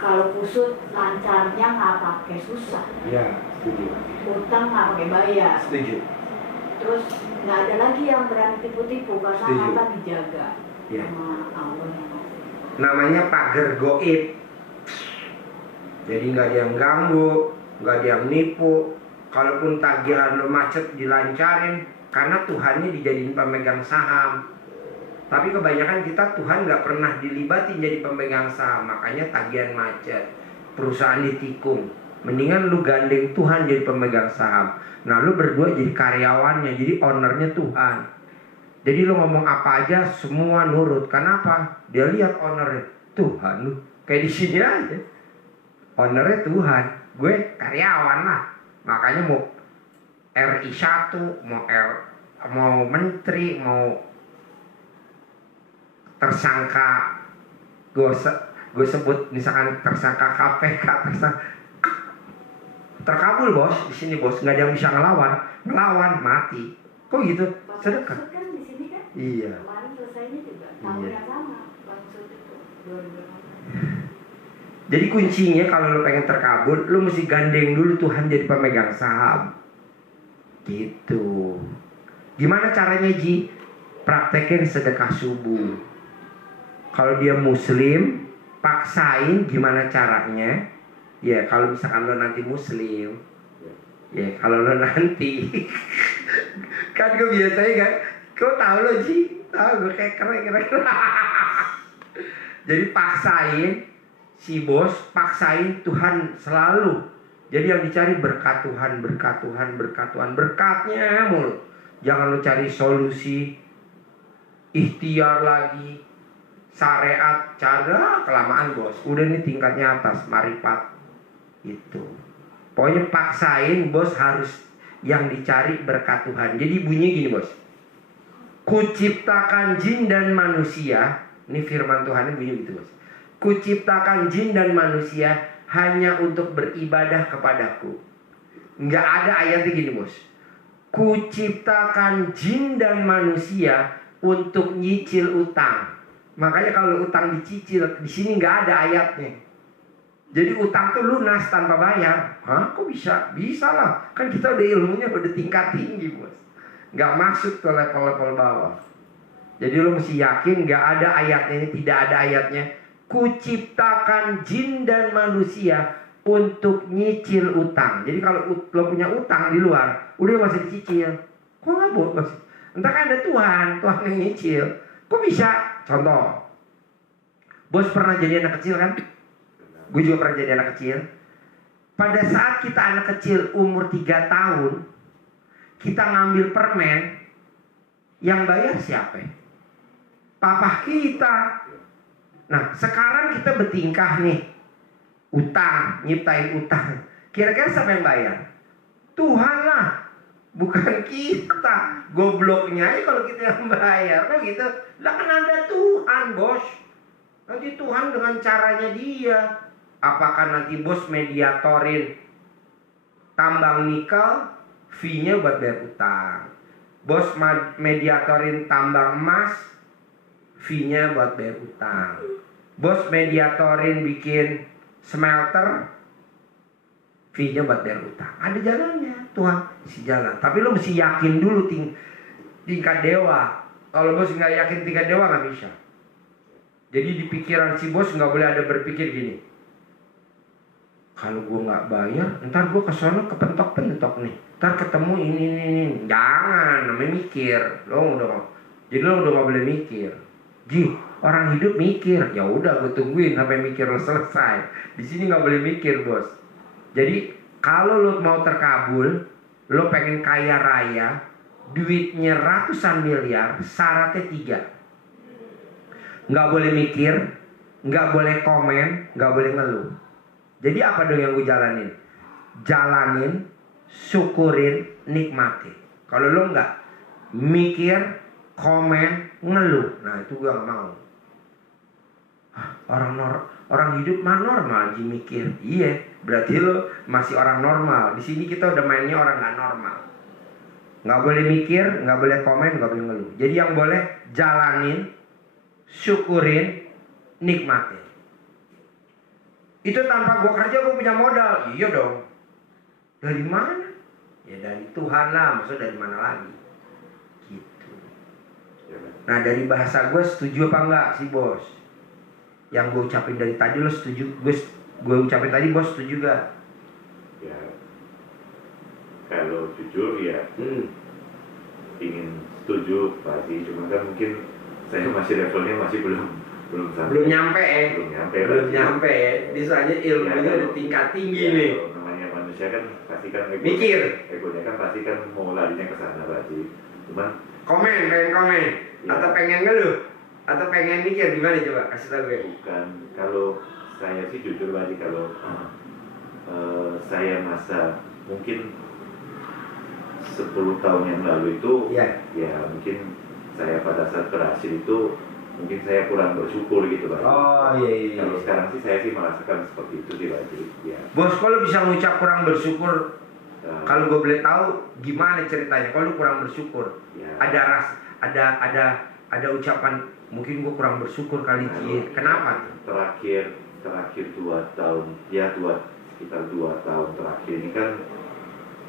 kalau kusut lancarnya nggak pakai susah, ya, setuju. utang nggak pakai bayar, Setuju. terus nggak ada lagi yang berani tipu-tipu karena Setuju. harta dijaga Ya. sama Allah. namanya pagar goib. Jadi nggak ada yang ganggu, nggak ada yang nipu. Kalaupun tagihan lo macet dilancarin, karena Tuhannya dijadiin pemegang saham. Tapi kebanyakan kita Tuhan nggak pernah dilibatin jadi pemegang saham, makanya tagihan macet, perusahaan ditikung. Mendingan lu gandeng Tuhan jadi pemegang saham. Nah lu berdua jadi karyawannya, jadi ownernya Tuhan. Jadi lu ngomong apa aja semua nurut. Kenapa? Dia lihat ownernya Tuhan lu. Kayak di sini aja. Ownernya Tuhan, gue karyawan lah. Makanya mau RI 1, mau menteri, mau tersangka, gue sebut misalkan tersangka KPK, terkabul bos di sini bos, nggak ada yang bisa ngelawan mati. Kok gitu? Sedekah. Maksud kan di sini kan? Iya. Kemarin selesainya juga tahun Iya. yang sama, maksud itu 2018. Jadi kuncinya kalau lo pengen terkabul, lo mesti gandeng dulu Tuhan jadi pemegang saham. Gitu. Gimana caranya Ji? Praktekin sedekah subuh. Kalau dia muslim, paksain gimana caranya? Ya kalau misalkan lo nanti muslim, ya kalau lo nanti kan gue biasanya kan, kau tahu lo Ji, tahu gue kayak keren. Jadi paksain si bos, paksain Tuhan selalu. Jadi yang dicari berkat Tuhan, berkatnya mulu. Jangan lo cari solusi ikhtiar lagi, syariat, cara kelamaan bos. Udah nih tingkatnya atas, marifat itu. Pokoknya paksain bos, harus yang dicari berkat Tuhan. Jadi bunyi gini bos, kuciptakan jin dan manusia. Ini firman Tuhan bunyi gitu bos. Kuciptakan jin dan manusia hanya untuk beribadah kepadaku. Nggak ada ayatnya gini bos. Kuciptakan jin dan manusia untuk nyicil utang. Makanya kalau utang dicicil, di sini nggak ada ayatnya. Jadi utang tuh lunas tanpa bayar. Hah? Kok bisa? Bisa lah. Kan kita udah ilmunya udah tingkat tinggi bos. Nggak masuk ke level-level bawah. Jadi lo mesti yakin nggak ada ayatnya, tidak ada ayatnya. Kuciptakan jin dan manusia untuk nyicil utang. Jadi kalau lo punya utang di luar, udah masih dicicil. Kok nggak boleh? Entah kan ada Tuhan yang nyicil. Kok bisa? Contoh, bos pernah jadi anak kecil kan? Gue juga pernah jadi anak kecil. Pada saat kita anak kecil umur 3 tahun, kita ngambil permen, yang bayar siapa? Papa kita. Nah sekarang kita bertingkah nih, utang, nyiptain utang. Kira-kira siapa yang bayar? Tuhan lah, bukan kita. Gobloknya aja kalau kita yang bayar. Kok gitu? Lah kan ada Tuhan bos. Nanti Tuhan dengan caranya dia. Apakah nanti bos mediatorin tambang nikel, fee-nya buat bayar utang. Bos mediatorin tambang emas, fee-nya buat bayar utang. Bos mediatorin bikin smelter, fee-nya buat bayar utang. Ada jalannya, Tuhan isi jalan. Tapi lo mesti yakin dulu tingkat dewa. Kalau bos nggak yakin tingkat dewa nggak bisa. Jadi di pikiran si bos nggak boleh ada berpikir gini. Kalau gue nggak bayar, ntar gue kesono kepentok-pentok nih. Ntar ketemu ini. Jangan, namanya mikir. Jadi lo udah nggak boleh mikir. Ji, orang hidup mikir. Ya udah, gue tungguin sampai mikir lo selesai. Di sini nggak boleh mikir bos. Jadi kalau lo mau terkabul, lo pengen kaya raya, duitnya ratusan miliar, syaratnya 3. Nggak boleh mikir, nggak boleh komen, nggak boleh ngeluh. Jadi apa dong yang gue jalanin? Jalanin, syukurin, nikmatin. Kalau lo nggak mikir, komen, ngeluh, nah itu gue nggak mau. Orang hidup mah normal, Ji mikir. Iya, berarti lo masih orang normal. Di sini kita udah mainnya orang nggak normal. Nggak boleh mikir, nggak boleh komen, nggak boleh ngeluh. Jadi yang boleh jalanin, syukurin, nikmatin. Itu tanpa gue kerja gue punya modal. Iya dong. Dari mana? Ya dari Tuhan lah. Maksudnya dari mana lagi? Gitu. Nah dari bahasa gue setuju apa enggak sih bos? yang gue ucapin dari tadi lo setuju? Gue ucapin tadi bos setuju gak? Ya, kalau jujur ya ingin setuju Pak Haji, cuma kan mungkin saya masih levelnya masih belum sampai. Belum nyampe Belum nyampe. Ini soalnya ilmunya Ya, udah tingkat tinggi ya, nih. kalau namanya manusia kan pasti kan Mikir. egonya kan pasti kan mau larinya ke sana Pak Haji. Cuman Pengen komen Ya. atau pengen ngeluh atau pengen mikir gimana coba kasih tau gue. bukan, kalau saya sih jujur Pak Haji, kalau saya masa mungkin 10 tahun yang lalu itu ya mungkin saya pada saat berhasil itu mungkin saya kurang bersyukur gitu Pak. Iya. Kalau sekarang sih saya sih merasakan seperti itu sih Pak. Ya. Bos, kalau bisa ngucap kurang bersyukur, kalau gue boleh tahu gimana ceritanya? Kalau lu kurang bersyukur, ya, ada ucapan mungkin gue kurang bersyukur kali Ci. Kenapa? terakhir 2 tahun, ya sekitar 2 tahun terakhir ini kan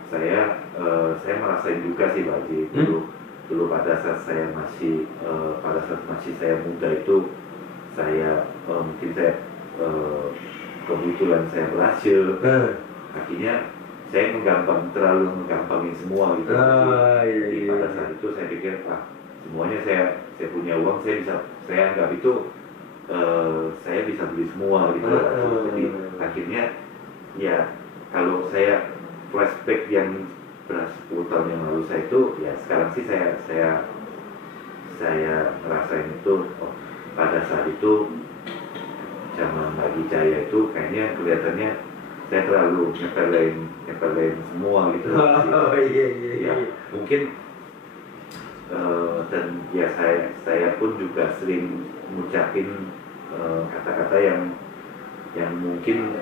saya merasain juga sih Pak Haji. Dulu pada saat saya masih saya muda itu saya mungkin saya kebetulan saya berhasil, akhirnya saya terlalu menggampangin semua gitu. Jadi pada saat itu saya pikir semuanya saya punya uang, saya anggap itu saya bisa beli semua gitu. Jadi akhirnya ya kalau saya flashback yang 10 tahun yang lalu saya itu, ya sekarang sih saya ngerasain itu pada saat itu zaman Bagi Jaya itu kayaknya kelihatannya saya terlalu nyepelin semua gitu. Ya, mungkin dan ya saya pun juga sering ngucapin kata-kata yang mungkin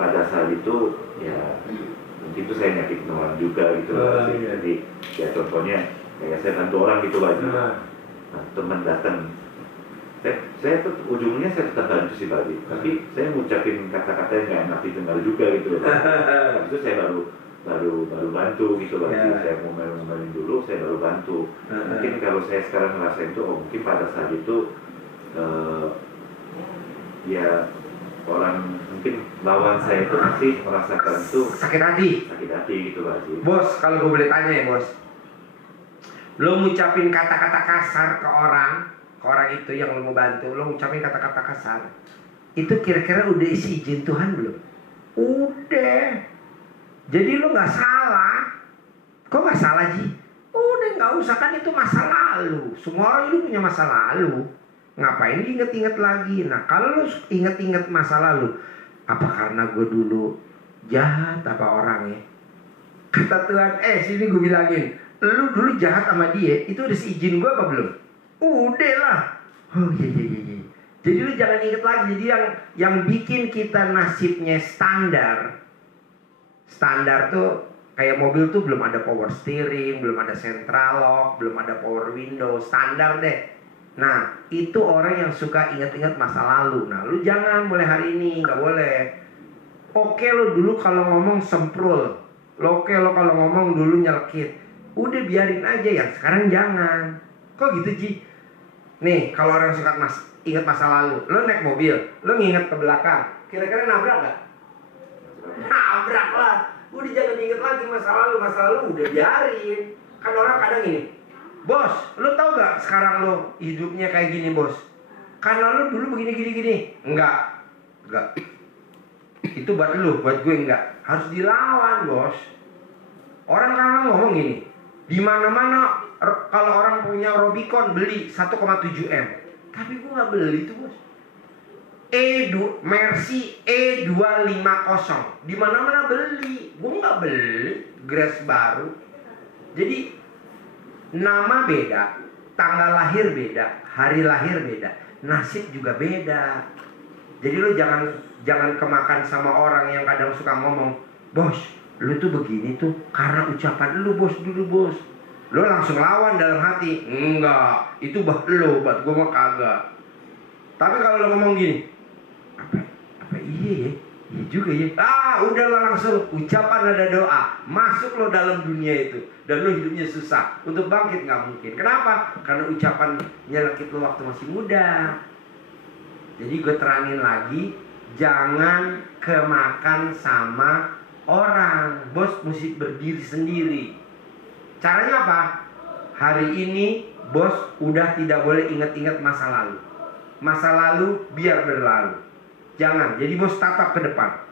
pada saat itu ya mungkin itu saya nyakitin orang juga gitu. Jadi ya contohnya kayak saya bantu orang gitu Pak. Nah, teman datang, saya tuh ujungnya saya tetap bantu sih Pak, tapi saya ngucapin kata-kata yang nggak enak didengar juga gitu loh. Habis itu saya baru bantu gitu Pak. Saya ngomel-ngomelin dulu, saya baru bantu. Mungkin kalau saya sekarang ngerasain itu, mungkin pada saat itu ya orang mungkin lawan saya itu masih merasakan itu sakit hati gitu Pak Haji. Bos, kalau gue boleh tanya ya bos, lo ngucapin kata-kata kasar ke orang itu yang lo mau bantu, lo ngucapin kata-kata kasar itu kira-kira udah isi izin Tuhan belum? Udah. Jadi lo nggak salah. Kok nggak salah Ji? Udah nggak usah, kan itu masa lalu. Semua orang itu punya masa lalu. Ngapain diinget-inget lagi? Nah kalau lu inget-inget masa lalu, apa karena gue dulu jahat apa orangnya? Kata Tuhan, sini gue bilangin, lu dulu jahat sama dia, itu udah seizin gue apa belum? Udah lah. Oh iya. Jadi lu jangan inget lagi. Jadi yang bikin kita nasibnya standar tuh kayak mobil tuh belum ada power steering, belum ada central lock, belum ada power window, standar deh. Nah, itu orang yang suka ingat-ingat masa lalu. Nah, lu jangan mulai hari ini, nggak boleh. Oke lo dulu kalau ngomong semprul. Oke lo kalau ngomong dulu nyelkit. Udah biarin aja, yang sekarang jangan. Kok gitu Ji? Nih, kalau orang suka ingat masa lalu, lo naik mobil, lo nginget ke belakang, kira-kira nabrak gak? Nabrak lah. Udah jangan inget lagi masa lalu udah biarin. Kan orang kadang gini, bos, lo tau gak sekarang lo hidupnya kayak gini bos? Karena lo dulu begini. Enggak. Itu buat lo, buat gue enggak. Harus dilawan bos. Orang kadang ngomong gini, di mana-mana kalau orang punya Robicon beli 1,7 M. Tapi gue nggak beli itu bos. Mercy E250 di mana-mana beli. Gue nggak beli Grace baru. Jadi nama beda, tanggal lahir beda, hari lahir beda, nasib juga beda. Jadi lu jangan kemakan sama orang yang kadang suka ngomong, bos, lu tuh begini tuh karena ucapan lu bos dulu bos. Lu langsung lawan dalam hati, enggak, itu buat lu, buat gue mah kagak. Tapi kalau lu ngomong gini, apa iya ya? Iya juga ya. Udahlah langsung ucapan ada doa, masuk lo dalam dunia itu dan lo hidupnya susah, untuk bangkit nggak mungkin. Kenapa? Karena ucapan nyelekit lo waktu masih muda. Jadi gue terangin lagi, jangan kemakan sama orang. Bos mesti berdiri sendiri. Caranya apa? Hari ini bos udah tidak boleh ingat-ingat masa lalu. Masa lalu biar berlalu. Jangan. Jadi bos tatap ke depan.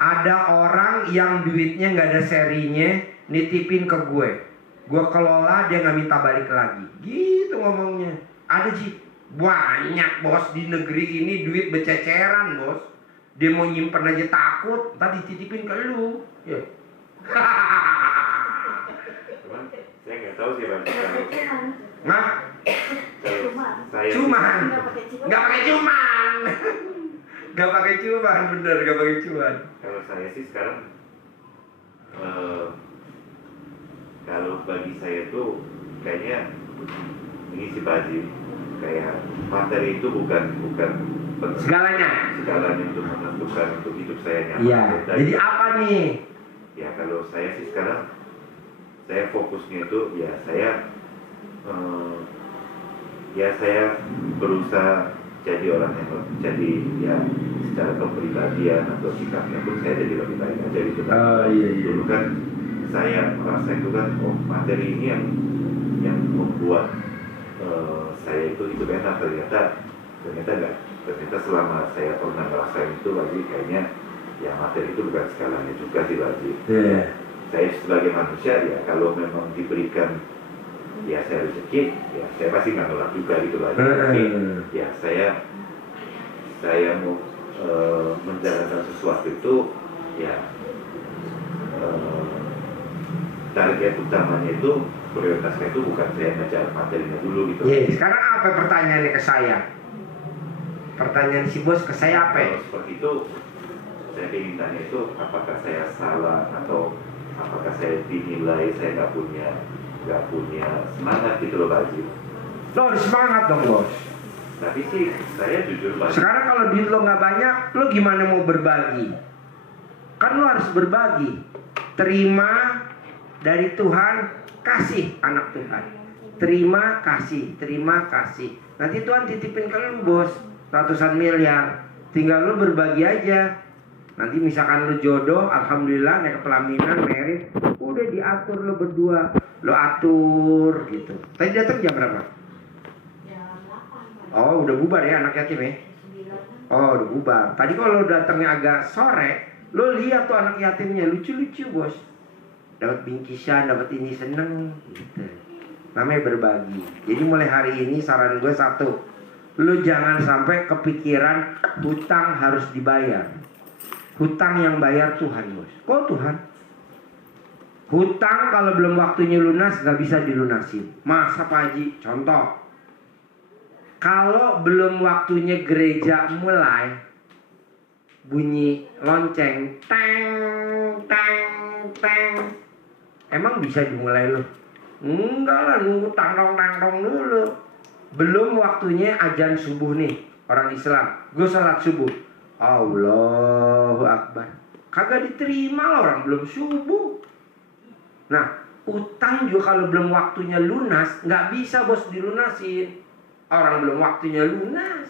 Ada orang yang duitnya nggak ada serinya, nitipin ke gue. Gue kelola, dia nggak minta balik lagi. Gitu ngomongnya. Ada Ji. Banyak bos di negeri ini duit bececeran bos. Dia mau nyimpen aja takut, tadi dititipin ke lu. Ya. Cuman saya nggak tahu sih Bang. Nah, Saya cuman nggak pakai cuman. Gak pakai cuman, bener gak pakai cuman. kalau saya sih sekarang kalau bagi saya tuh kayaknya ini sih Pak Haji, kayak materi itu bukan Segalanya. untuk menentukan untuk hidup saya nyaman. Iya. Dan Jadi apa nih? ya kalau saya sih sekarang saya fokusnya itu ya saya berusaha jadi orang yang jadi ya secara kepribadian atau sikapnya pun saya jadi lebih baik aja gitu kan. Iya. Dulu kan saya merasa itu kan materi ini yang membuat saya itu enak, ternyata enggak. Ternyata selama saya pernah ngerasain itu lagi kayaknya ya materi itu bukan segalanya juga sih lagi. Iya. Saya sebagai manusia ya kalau memang diberikan ya saya rezeki ya saya pasti nggak nolak juga gitu lagi. Tapi ya saya mau menjalankan sesuatu itu ya target utamanya itu prioritasnya itu bukan saya ngejar materinya dulu gitu. Iya. Sekarang apa pertanyaannya ke saya? Pertanyaan si bos ke saya apa? Kalau seperti itu saya ingin tanya itu apakah saya salah atau apakah saya dinilai saya nggak punya semangat gitu loh Pak Haji. Lo harus semangat dong bos. Tapi sih saya jujur Pak Haji. Sekarang kalau duit lo nggak banyak, lo gimana mau berbagi? Kan lo harus berbagi. Terima dari Tuhan, kasih anak Tuhan. Terima kasih. Nanti Tuhan titipin ke lo bos, ratusan miliar. Tinggal lo berbagi aja. Nanti misalkan lo jodoh, alhamdulillah naik ke pelaminan, merit, udah diatur lo berdua, lo atur gitu. Tadi datang jam berapa? Oh udah bubar ya anak yatim ya? Oh udah bubar. Tadi kalau lo datangnya agak sore, lo lihat tuh anak yatimnya lucu-lucu bos. Dapat bingkisan, dapat ini, seneng gitu. Namanya berbagi. Jadi mulai hari ini saran gue satu, lo jangan sampai kepikiran hutang harus dibayar. Hutang yang bayar Tuhan bos. Kok Tuhan? Hutang kalau belum waktunya lunas gak bisa dilunasin. Masa Pak Haji? Contoh, kalau belum waktunya gereja mulai, bunyi lonceng, teng, emang bisa dimulai loh? Enggak lah, nunggu tang-dong dulu. Belum waktunya azan subuh nih, orang Islam. Gue sholat subuh, Allahu Akbar. Kagak diterima lah orang belum subuh. Nah, utang juga kalau belum waktunya lunas, nggak bisa bos dilunasin. Orang belum waktunya lunas,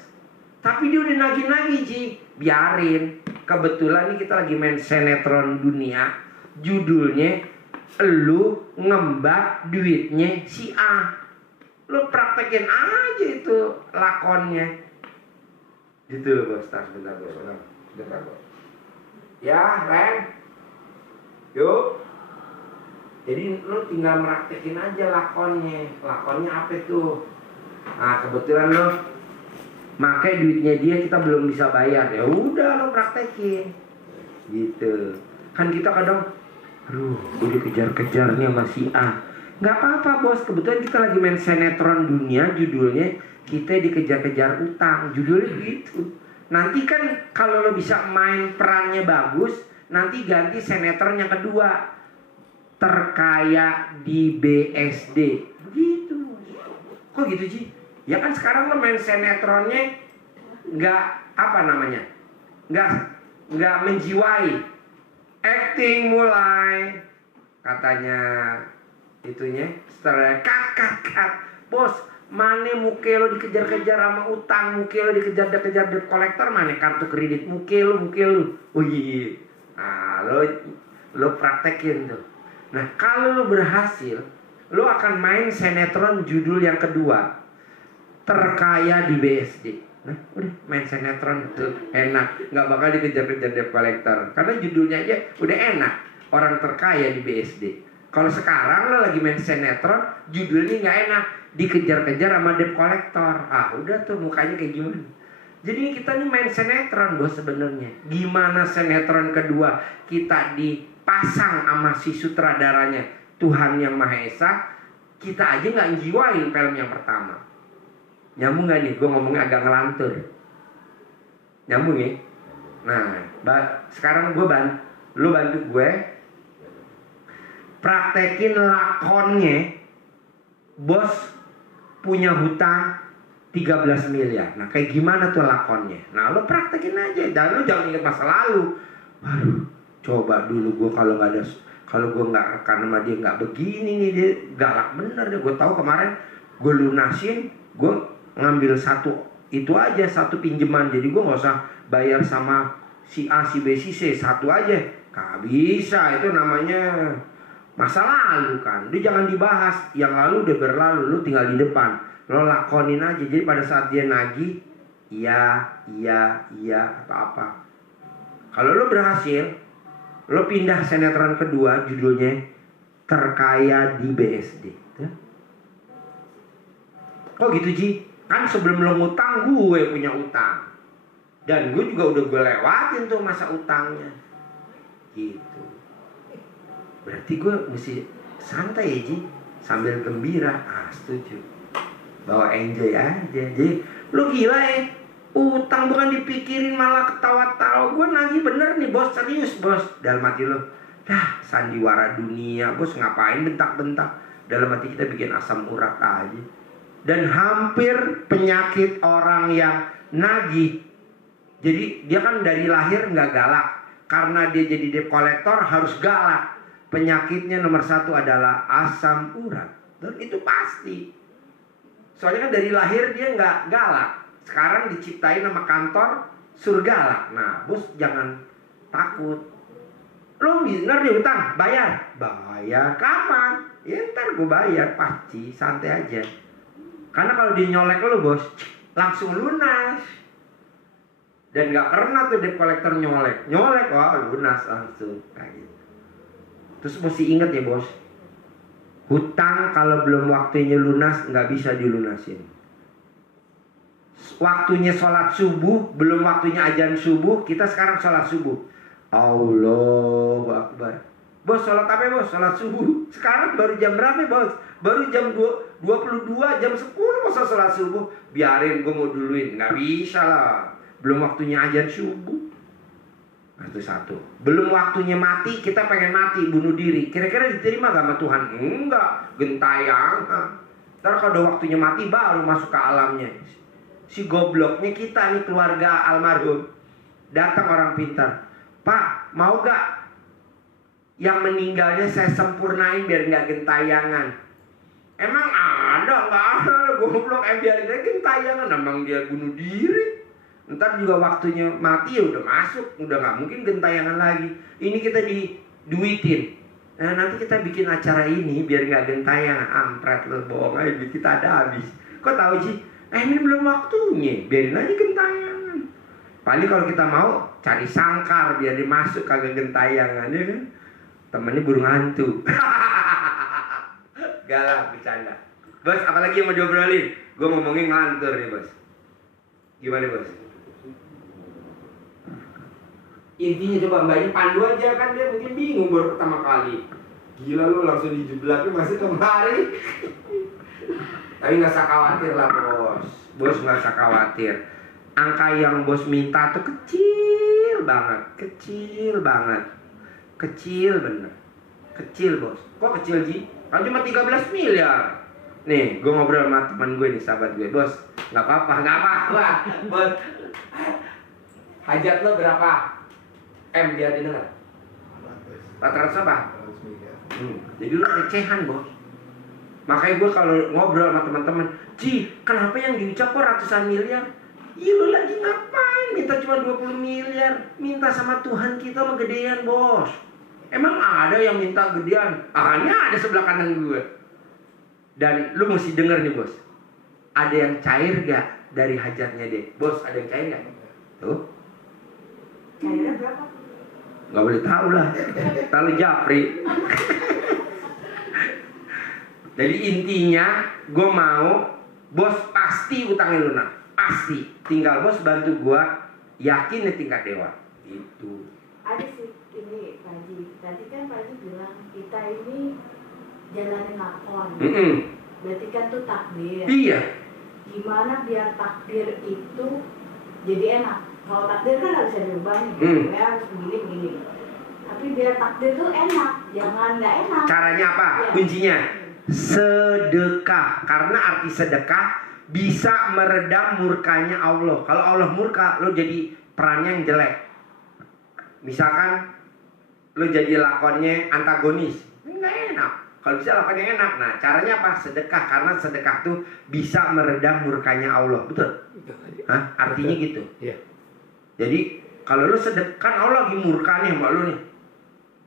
tapi dia udah nagih-nagih Ji. Biarin. Kebetulan nih kita lagi main sinetron dunia, judulnya lu ngembak duitnya si A. Lu praktekin aja itu lakonnya. Gitu loh bos. Sebentar bos. Ya Ren, yuk. Jadi lu tinggal praktekin aja lakonnya. Lakonnya apa tuh? Nah kebetulan lo pakai duitnya dia, kita belum bisa bayar, ya udah lo praktekin gitu. Kan kita kadang aduh gue dikejar-kejar nih sama si A. Gak apa-apa bos, kebetulan kita lagi main sinetron dunia, judulnya kita dikejar-kejar utang, judulnya gitu. Nanti kan kalau lo bisa main perannya bagus, nanti ganti sinetron yang kedua, terkaya di BSD begitu. Kok gitu Ji? Ya kan sekarang lo main sinetronnya nggak apa namanya, nggak menjiwai. Acting mulai katanya itunya setelah cut bos, Mana muke lo dikejar-kejar sama utang, muke lo dikejar-kejar debt collector, mana kartu kredit muke lo. Oh iya. Nah, lo praktekin tuh. Nah, kalau lo berhasil, lo akan main sinetron judul yang kedua, Terkaya di BSD. Nah, udah main sinetron tuh enak, nggak bakal dikejar-kejar debt collector karena judulnya aja udah enak, orang terkaya di BSD. Kalau sekarang lo lagi main sinetron, judulnya nggak enak, dikejar-kejar sama debt collector. Ah, udah tuh mukanya kayak gimana? Jadi kita nih main sinetron bos sebenarnya. Gimana sinetron kedua kita dipasang sama si sutradaranya Tuhan Yang Maha Esa, kita aja nggak njiwain film yang pertama. Nyambung gak nih? Gue ngomongnya agak ngelantur. Nyambung ya? Nah, sekarang lu bantu gue praktekin lakonnya. Bos punya hutang 13 miliar. Nah, kayak gimana tuh lakonnya? Nah, lu praktekin aja. Dan lu jangan ingat masa lalu. Waduh, coba dulu gue kalau gue nggak rekan sama dia nggak begini nih, dia galak bener deh. Gue tahu kemarin gue lunasin, gue ngambil satu pinjaman, jadi gue nggak usah bayar sama si A, si B, si C, satu aja. Gak bisa, itu namanya masa lalu kan. Dia jangan dibahas, yang lalu udah berlalu, lu tinggal di depan, lo lakonin aja. Jadi pada saat dia nagih, iya atau apa. Kalau lo berhasil, lo pindah sinetron kedua judulnya Terkaya di BSD. Kok gitu Ji? Kan sebelum lo ngutang gue punya utang, dan gue juga udah gue lewatin tuh masa utangnya gitu. Berarti gue mesti santai ya Ji, sambil gembira. Setuju, bawa enjoy aja. Jadi lo gila ya, utang bukan dipikirin malah ketawa-tawa. Gue nagih bener nih bos, serius bos. Dalam hati lo, sandiwara dunia bos, ngapain bentak-bentak. Dalam hati kita bikin asam urat aja. Dan hampir penyakit orang yang nagih. Jadi dia kan dari lahir nggak galak, karena dia jadi debt collector harus galak. Penyakitnya nomor satu adalah asam urat. Dan itu pasti. Soalnya kan dari lahir dia nggak galak. Sekarang diciptain sama kantor suruh galak. Nah bos jangan takut. Lo bener nih utang, bayar. Bayar kapan? Ya ntar gue bayar, pasti, santai aja. Karena kalau dia nyolek lo bos, langsung lunas. Dan gak pernah tuh debt collector nyolek, wah lunas langsung kayak gitu. Terus mesti inget ya bos, hutang kalau belum waktunya lunas gak bisa dilunasin. Waktunya sholat subuh, belum waktunya azan subuh, kita sekarang sholat subuh. Allahu Akbar. Bos sholat apa bos? Sholat subuh. Sekarang baru jam berapa bos? Baru jam 22, jam 10 masa sholat subuh. Biarin gue mau duluin. Gak bisa lah, belum waktunya azan subuh. Nah, itu satu. Belum waktunya mati, kita pengen mati, bunuh diri. Kira-kira diterima gak sama Tuhan? Enggak, gentayang. Ntar kalau udah waktunya mati baru masuk ke alamnya. Si gobloknya kita nih, keluarga almarhum. Datang orang pintar, Pak mau gak yang meninggalnya saya sempurnain biar gak gentayangan? Emang ada? Gak ada, goblok. Biarin aja gentayangan, emang dia bunuh diri. Ntar juga waktunya mati ya udah masuk, udah gak mungkin gentayangan lagi. Ini kita diduitin. Nah, nanti kita bikin acara ini biar gak gentayangan. Ampret lo, bohong aja, kita ada habis. Kok tahu sih? Ini belum waktunya, biarin aja gentayangan. Paling kalau kita mau cari sangkar biar dimasuk kagak gentayangan, ya kan? Temennya burung hantu. Galak, bercanda. Bos, apalagi yang mau diobrolin? Gue ngomongin ngantur nih bos. Gimana bos? Intinya coba mbaknya pandu aja, kan dia mungkin bingung baru pertama kali. Gila lu langsung dijeblakin masih kemari. Tapi gak usah khawatir lah bos. Bos gak usah khawatir. Angka yang bos minta tuh kecil banget. Kecil banget. Kecil bener. Kecil bos. Kok kecil Ji? Kan cuma 13 miliar. Nih gue ngobrol sama teman gue nih, sahabat gue. Bos gak apa-apa bos. Hajat lo berapa? Biar didengar 400 apa? Jadi lo recehan bos. Makanya gue kalau ngobrol sama teman-teman, Ji, kenapa yang diucap kok ratusan miliar? Iya, lu lagi ngapain minta cuma 20 miliar? Minta sama Tuhan kita mah gedean, bos. Emang ada yang minta gedean? Ini ada sebelah kanan gue. Dan lu mesti denger nih, bos. Ada yang cair gak dari hajatnya deh? Bos, ada yang cair gak? Tuh. Cairnya berapa? Gak boleh tahu lah. Terlalu japri. Jadi intinya gue mau bos pasti utangnya lunas, pasti. Tinggal bos bantu gue yakin di tingkat dewa. Itu. Ada sih ini Pak Haji. Tadi kan Pak Haji bilang kita ini jalanin lakon. Berarti kan tuh takdir. Iya. Gimana biar takdir itu jadi enak? Kalau takdir kan harus bisa diubah nih. Ya harus begini. Tapi biar takdir tuh enak, jangan nggak enak. Caranya apa? Ya. Kuncinya sedekah. Karena arti sedekah bisa meredam murkanya Allah. Kalau Allah murka, lo jadi perannya yang jelek. Misalkan lo jadi lakonnya antagonis, nggak enak. Kalau bisa lakonnya enak. Nah, caranya apa? Sedekah. Karena sedekah tuh bisa meredam murkanya Allah. Betul? Hah? Artinya gitu. Iya. Jadi kalau lo sedekah, kan Allah lagi murka nih sama lo nih.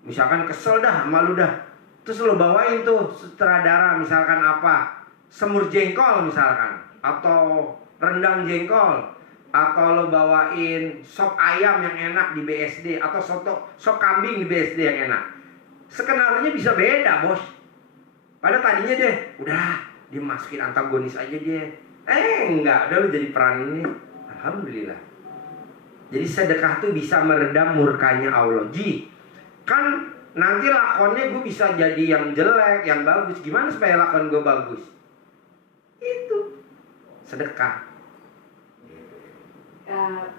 Misalkan kesel dah sama lo dah. Terus lo bawain tuh sutradara misalkan apa? Semur jengkol misalkan. Atau rendang jengkol. Atau lo bawain sop ayam yang enak di BSD. Atau sop kambing di BSD yang enak. Skenarionya bisa beda, bos. Padahal tadinya deh, udah dimasukin antagonis aja dia. Enggak, udah lo jadi peran ini. Alhamdulillah. Jadi sedekah tuh bisa meredam murkanya Allah. Ji, kan nanti lakonnya gue bisa jadi yang jelek, yang bagus. Gimana supaya lakon gue bagus? Itu sedekah.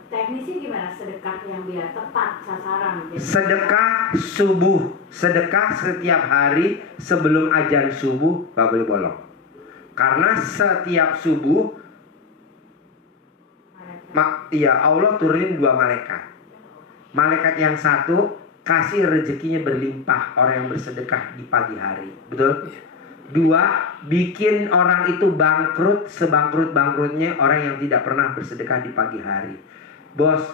Teknisnya gimana sedekah yang biar tepat sasaran? Sedekah subuh, sedekah setiap hari sebelum azan subuh gak boleh bolong. Karena setiap subuh Allah turunin 2 malaikat. Malaikat yang satu kasih rezekinya berlimpah orang yang bersedekah di pagi hari. Betul? 2, bikin orang itu bangkrut sebangkrut-bangkrutnya orang yang tidak pernah bersedekah di pagi hari. Bos,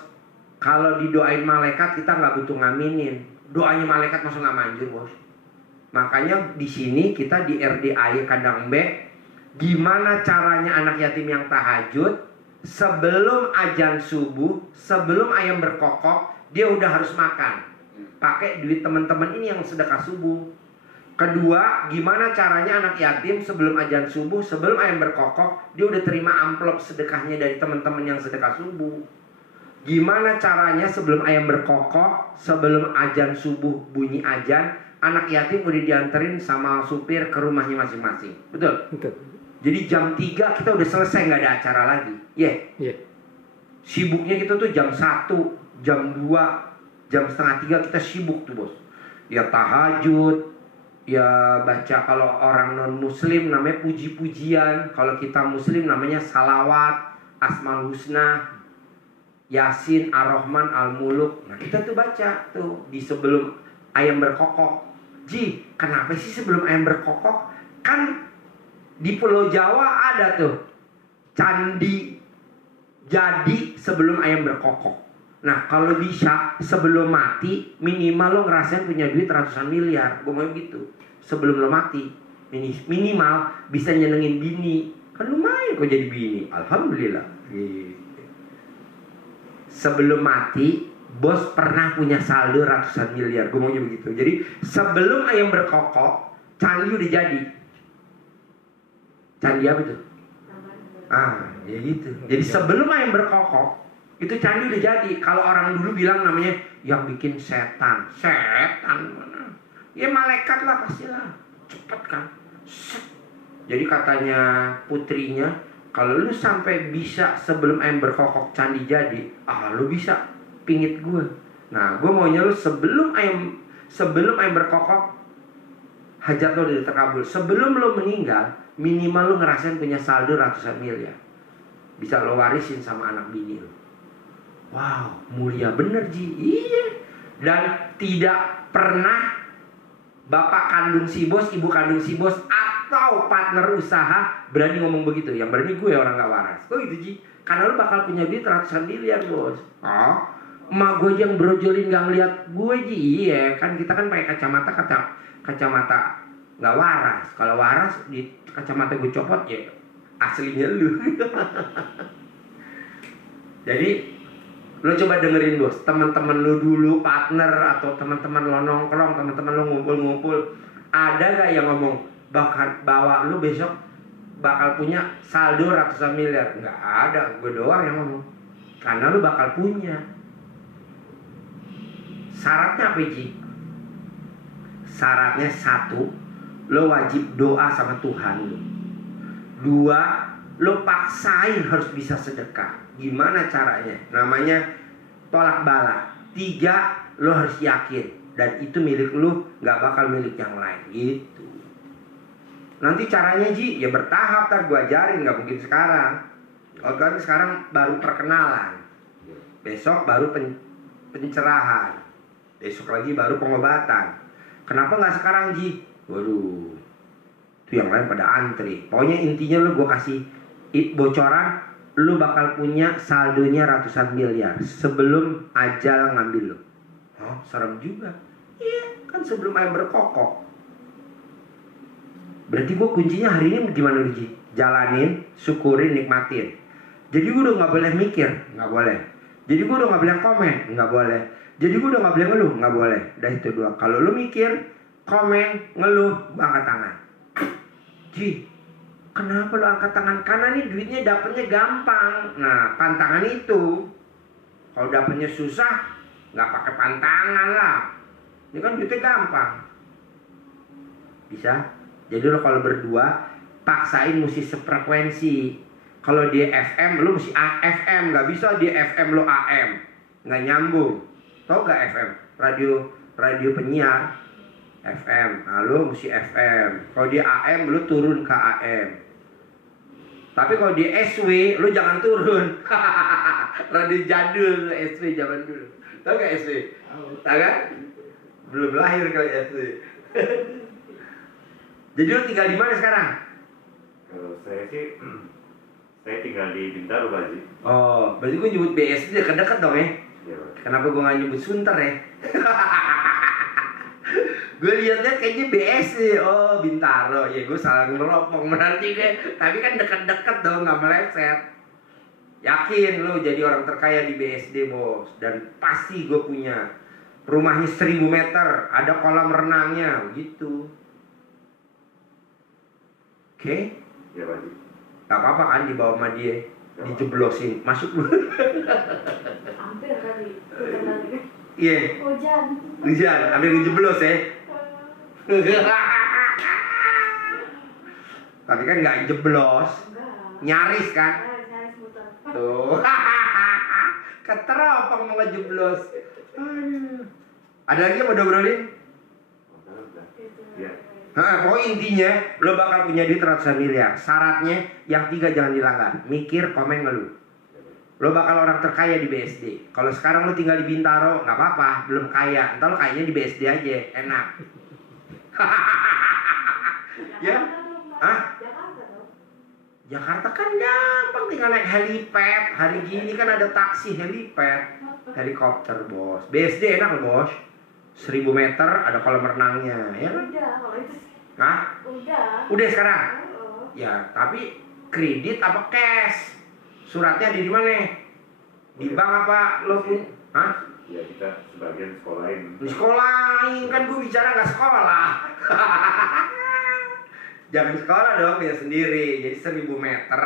kalau didoain malaikat kita nggak butuh ngaminin. Doanya malaikat masuk nggak manjur, bos. Makanya di sini kita di RDAY Kandang B, gimana caranya anak yatim yang tahajud sebelum azan subuh, sebelum ayam berkokok, dia udah harus makan. Pakai duit teman-teman ini yang sedekah subuh. Kedua, gimana caranya anak yatim sebelum azan subuh, sebelum ayam berkokok, dia udah terima amplop sedekahnya dari teman-teman yang sedekah subuh. Gimana caranya sebelum ayam berkokok, sebelum azan subuh bunyi azan, anak yatim udah dianterin sama supir ke rumahnya masing-masing. Betul? Betul. Jadi jam 3 kita udah selesai, nggak ada acara lagi. Iya. Sibuknya kita tuh jam 1, jam 2, jam setengah 3 kita sibuk tuh, bos. Ya tahajud, ya baca, kalau orang non muslim namanya puji-pujian, kalau kita muslim namanya salawat, asmaul husna, yasin, ar-rahman, al-muluk. Nah kita tuh baca tuh di sebelum ayam berkokok. Ji, kenapa sih sebelum ayam berkokok? Kan di Pulau Jawa ada tuh candi jadi sebelum ayam berkokok. Nah kalau bisa sebelum mati minimal lo ngerasain punya duit ratusan miliar. Gue mau gitu. Sebelum lo mati minimal bisa nyenengin bini. Kan lumayan kok jadi bini. Alhamdulillah. Sebelum mati bos pernah punya saldo ratusan miliar. Gue maunya begitu. Jadi sebelum ayam berkokok candi udah jadi. Candi apa tuh? Ya gitu. Jadi sebelum ayam berkokok itu candi udah jadi. Kalau orang dulu bilang namanya yang bikin setan. Setan mana? Ya malaikat lah pastilah. Cepet kan. Jadi katanya putrinya, kalau lu sampai bisa sebelum ayam berkokok candi jadi, lu bisa pingit gue. Nah gue maunya lu sebelum ayam berkokok hajat lo udah terkabul. Sebelum lo meninggal minimal lo ngerasain punya saldo ratusan miliar. Bisa lo warisin sama anak bini lo. Wow, mulia bener Ji. Iya. Dan tidak pernah bapak kandung si bos, ibu kandung si bos atau partner usaha berani ngomong begitu. Yang berani gue orang gak waras. Kok gitu Ji? Karena lu bakal punya duit ratusan miliar bos. Oh, emak gue aja yang brojolin gak ngeliat gue Ji. Iya kan kita kan pakai kacamata gak waras. Kalau waras di kacamata gue copot ya aslinya lu. Jadi lo coba dengerin bos, teman-teman lo dulu partner atau teman-teman lo nongkrong, teman-teman lo ngumpul-ngumpul, ada gak yang ngomong bahwa lo besok bakal punya saldo ratusan miliar? Nggak ada, gue doang yang ngomong. Karena lo bakal punya. Syaratnya apa Ji? Syaratnya satu, lo wajib doa sama Tuhan lo. Dua, lo paksain harus bisa sedekah. Gimana caranya? Namanya tolak bala. Tiga, lo harus yakin dan itu milik lo, nggak bakal milik yang lain. Gitu. Nanti caranya Ji, ya bertahap. Tar gue ajarin, nggak mungkin sekarang. Kalau kan sekarang baru perkenalan, besok baru pencerahan, besok lagi baru pengobatan. Kenapa nggak sekarang Ji? Waduh, itu yang lain pada antri. Pokoknya intinya lo gue kasih bocoran. Lu bakal punya saldonya ratusan miliar sebelum ajal ngambil lu. Oh, serem juga. Iya, kan sebelum ayam berkokok. Berarti gue kuncinya hari ini gimana Ji? Jalanin, syukurin, nikmatin. Jadi gue udah gak boleh mikir, gak boleh. Jadi gue udah gak boleh komen, gak boleh. Jadi gue udah gak boleh ngeluh, gak boleh. Udah itu dua. Kalau lu mikir, komen, ngeluh, angkat tangan. Ji, kenapa lo angkat tangan? Karena nih duitnya dapetnya gampang. Nah, pantangan itu. Kalau dapetnya susah, nggak pakai pantangan lah. Ini kan duitnya gampang. Bisa? Jadi lo kalau berdua, paksain mesti sefrekuensi. Kalau dia FM, lo mesti FM. Nggak bisa dia FM, lo AM. Nggak nyambung. Tau gak FM? Radio penyiar. FM. Nah, lo mesti FM. Kalau dia AM, lo turun ke AM. Tapi kalau di SW, lu jangan turun. Radio jadul SW zaman dulu. Tahu gak SW? Tahu kan? Belum lahir kali SW. Jadi lu tinggal di mana sekarang? Kalau saya sih, saya tinggal di Bintaro, Pak Haji. Oh, berarti gue nyebut BSD dekat-dekat dong ya? Iya, Pak. Kenapa gue gak nyebut Sunter ya? Gue lihat-lihat kayaknya BSD. Oh, Bintaro. Ya gue salah ngeropong berarti gue. Tapi kan dekat-dekat dong, gak meleset. Yakin lo jadi orang terkaya di BSD bos. Dan pasti gue punya rumahnya 1000 meter, ada kolam renangnya gitu. Oke? Iya, Pak Haji. Gak apa-apa kan dibawa sama dia, dijeblosin, masuk lu. Hampir kali. Kembali. Iya. Hujan, ambil dijeblos ya. Tapi kan nggak jeblos, nyaris kan? Nyaris muter. Tuh, keteropong mau ngejeblos. Aduh. Ada lagi yang mau ngobrolin? Iya. Pokoknya intinya lo bakal punya duit ratusan miliar. Syaratnya yang 3 jangan dilanggar. Mikir, komen, ngeluh. Lo bakal orang terkaya di BSD. Kalau sekarang lo tinggal di Bintaro, nggak apa-apa, belum kaya. Entar lo kayaknya di BSD aja, enak. Ya? Hah? Jakarta kan gampang, tinggal naik helipad. Hari gini kan ada taksi helipad, helikopter bos. BSD enak loh bos. 1000 meter ada kolam renangnya, ya kan? Udah, kalau itu sih. Hah? Udah sekarang? Oh. Ya, tapi kredit apa cash? Suratnya di mana? Di bank apa lo pun? Hah? Ya kita sebagian sekolahin. Di sekolahin, kan gue bicara nggak sekolah. Jangan sekolah dong, dia sendiri. Jadi 1000 meter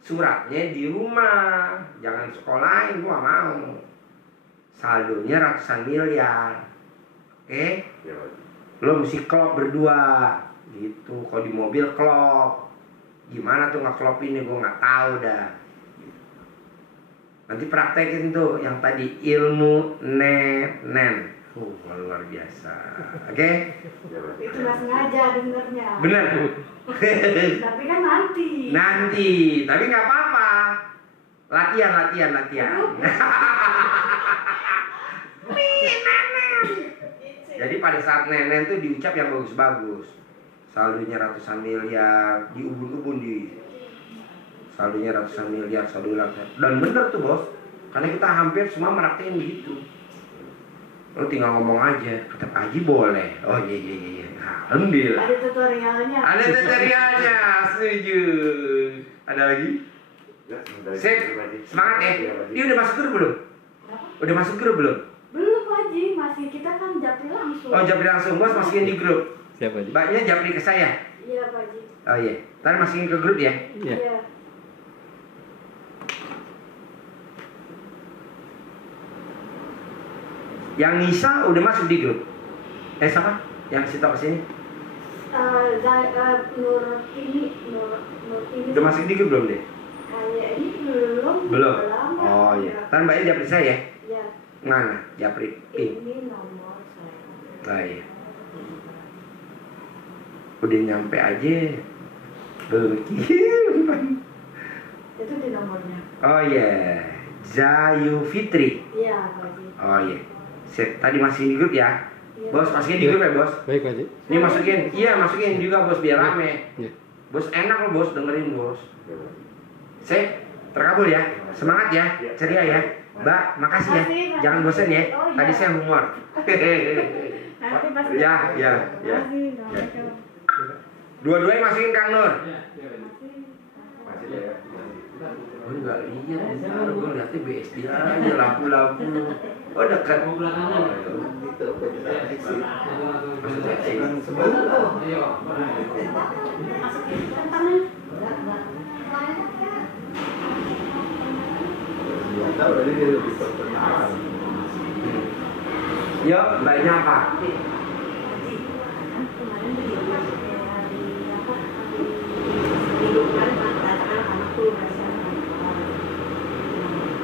suratnya di rumah. Jangan sekolahin, gue gak mau. Saldonya ratusan miliar. Oke? Ya, Pak Haji. Lo mesti klop berdua. Gitu, kalau di mobil klop. Gimana tuh ngeklopinnya gue gak tahu dah. Nanti praktekin tuh yang tadi ilmu nenen. Luar biasa. Oke? Ya, Pak Haji. Itu nggak sengaja dengernya. Bener. Tapi kan nanti. Nanti, tapi nggak apa-apa. Latihan. Jadi pada saat nenen tuh diucap yang bagus-bagus. saldonya ratusan miliar, di ubun-ubun di saldonya ratusan miliar, dan bener tuh bos, karena kita hampir semua meraktekin begitu. Lo tinggal ngomong aja, kata Pak Haji boleh. Oh iya. Alhamdulillah. Ada tutorialnya. Ada tutorialnya, setuju. Ada lagi? Ya, Sip, semangat ya. Iya, Pak Haji. Dia udah masuk grup belum? Kenapa? Udah masuk grup belum? Belum Pak Haji, masih kita kan japri langsung. Oh, japri langsung, bos masukin di grup. Siapa aja? Mbaknya japri ke saya. Iya Pak Haji. Oh iya, ntar masukin ke grup ya. Iya. Iya. Yang Nisa udah masuk di grup. Siapa? Yang situ kesini? Nur ini. Udah masuk di grup belum deh? Kayak ini belum. Belum. Lama. Oh iya. Ntar mbaknya japri saya ya. Iya. Mana? Japri. Ini nomor saya. Oh iya. Udah nyampe aja. Belum kirim. Itu di nomornya. Oh iya. Zayu Fitri. Iya Pak Haji. Oh iya. Sip. Tadi masih di grup ya. Iya. Bos masukin di grup ya bos. Baik Pak Haji. Ini masukin. Iya masukin juga bos biar rame. Iya. Bos enak loh bos dengerin bos. Ya, Pak Haji. Sip. Terkabul ya. Semangat ya. Ceria ya. Mbak, makasih ya. Makasih, Pak. Jangan bosan ya. Oh, iya. Tadi saya humor. Nanti pas. Ya. Makasih. Assalamualaikum. Dua-duanya masukin Kang Nur. Masih ya. Oh enggak iya, ntar gue liatnya BSD aja, lampu-lampu. Oh dekat. Gitu, Masukin tangan. Yuk, mbaknya apa? Haji, kan kemarin di apa? Minggu kemarin datang anak tuh kasihan.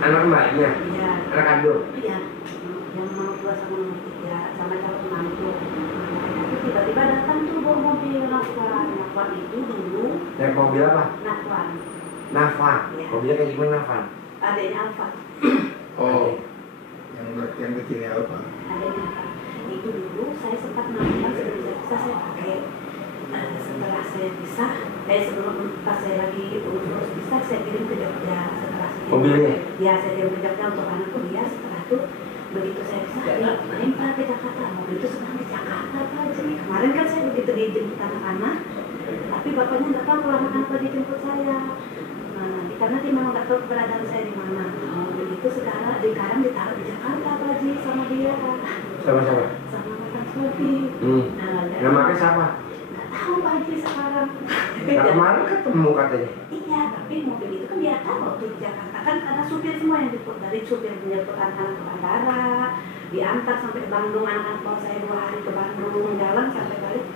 Anak mbaknya, Iya. anak kandung. Iya. Yang nomor 2 sama nomor 3 sama calon mantu. Tapi tiba-tiba datang tuh bawa mobil Nafwan. Nafwan itu dulu Naik mobil apa? Nafwan. Navan. Iya. Mobilnya kayak gimana Navan? Adanya Alfa. Oh, yang kecilnya apa? Adanya Alfa. Itu dulu saya sempat nonton sebelum saya bisa saya pakai. Setelah saya pisah, sebelum pas saya lagi urus pisah, saya kirim ke Jogja. Setelah saya Mobilnya? Ya, saya kirim ke Jogja untuk anak kuliah. Setelah itu begitu saya pisah, ya kirim ke Jakarta. Mobil itu sedang di Jakarta Pak Haji. Kemarin kan saya begitu dijemput anak-anak, tapi bapaknya nggak tahu kalau anak-anak lagi jemput saya. Nah, karena dia memang nggak tahu keberadaan saya di mana. Mobil itu sekarang ditaruh di Jakarta Pak Haji sama dia, Sama-sama. sama Mas Sofi. Nah, dan- Namanya siapa? nggak tahu Pak Haji sekarang. Nah, kemarin ketemu katanya. Iya, tapi mobil itu kan dia tahu waktu di Jakarta kan karena supir semua yang dijemput, dari supir menjemput anak-anak ke bandara, diantar sampai Bandung, anak-anak bawa saya 2 hari ke Bandung, jalan sampai balik.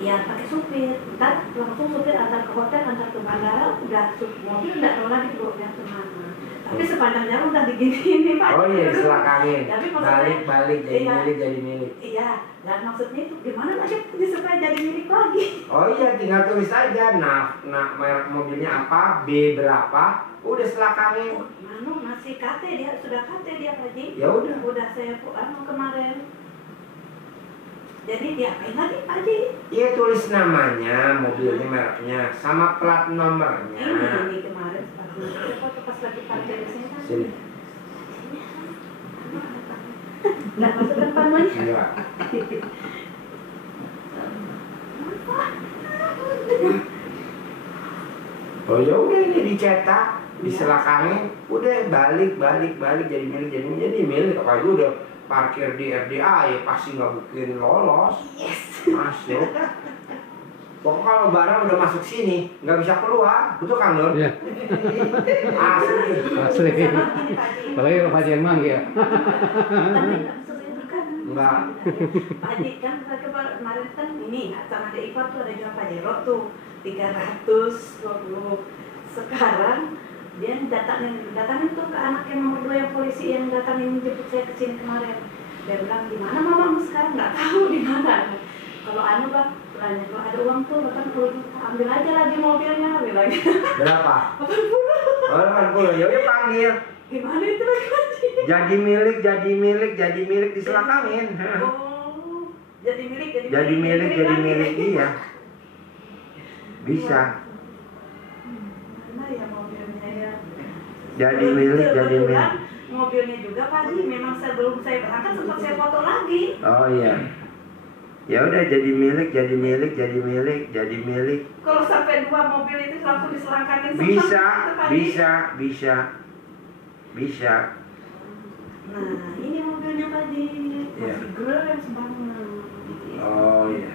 Ya pakai supir, ntar langsung supir antar ke hotel, antar ke bandara, udah mobil udah tahu lagi bawa kemana. Tapi sepanjang jalan udah digini Pak. Oh iya, diselakangin. Tapi maksudnya- Balik, jadi Iya. milik, jadi milik. Iya, dan maksudnya itu gimana lagi supaya jadi milik lagi? Oh iya, tinggal tulis aja. Nah, merek mobilnya apa, B berapa, udah selakangin. Manu masih KT dia sudah KT dia Pak Haji. Ya udah. Udah saya kemarin. Jadi diapain lagi Pak Haji? Iya tulis namanya, mobilnya, mereknya, sama plat nomornya. Ini kemarin pas lagi parkir di sini kan. Sini. Nggak masuk depan lagi. Iya. Oh ya udah ini dicetak, diselakangin, udah balik jadi milik. Apalagi udah parkir di RDA ya pasti nggak mungkin lolos. Masuk. Pokoknya kalau barang udah masuk sini nggak bisa keluar, betul kan Nur? Iya. Asli. Asli. Sama ini Pak Haji. Apalagi kalau Pak Haji yang manggil. Tapi nggak masuk itu kan. Enggak. Pak Haji kan kemarin kan ini sama ada Ipa tuh ada jual Pajero tuh 320. Sekarang dia datangin tuh ke anak yang nomor 2 yang polisi yang datangin jemput saya ke sini kemarin. Dia bilang di mana mamamu sekarang, nggak tahu di mana. Kalau anu Bang, tanya kalau ada uang tuh 80 juta ambil aja lagi mobilnya, bilang. Berapa? 80. Oh 80. Ya udah panggil. Gimana itu lagi Pak Haji? Jadi milik diselakangin. Oh. Jadi milik, Jadi milik, iya. Bisa. Mana ya mobilnya ya? Jadi milik. Kebetulan mobilnya juga Pak Haji, memang sebelum saya berangkat sempat saya foto lagi. Oh iya. Ya udah jadi milik. Kalau sampai 2 mobil itu langsung diselangkanin semua. Bisa. Nah, ini mobilnya Pak Haji. Iya. Masih keren banget. Oh iya.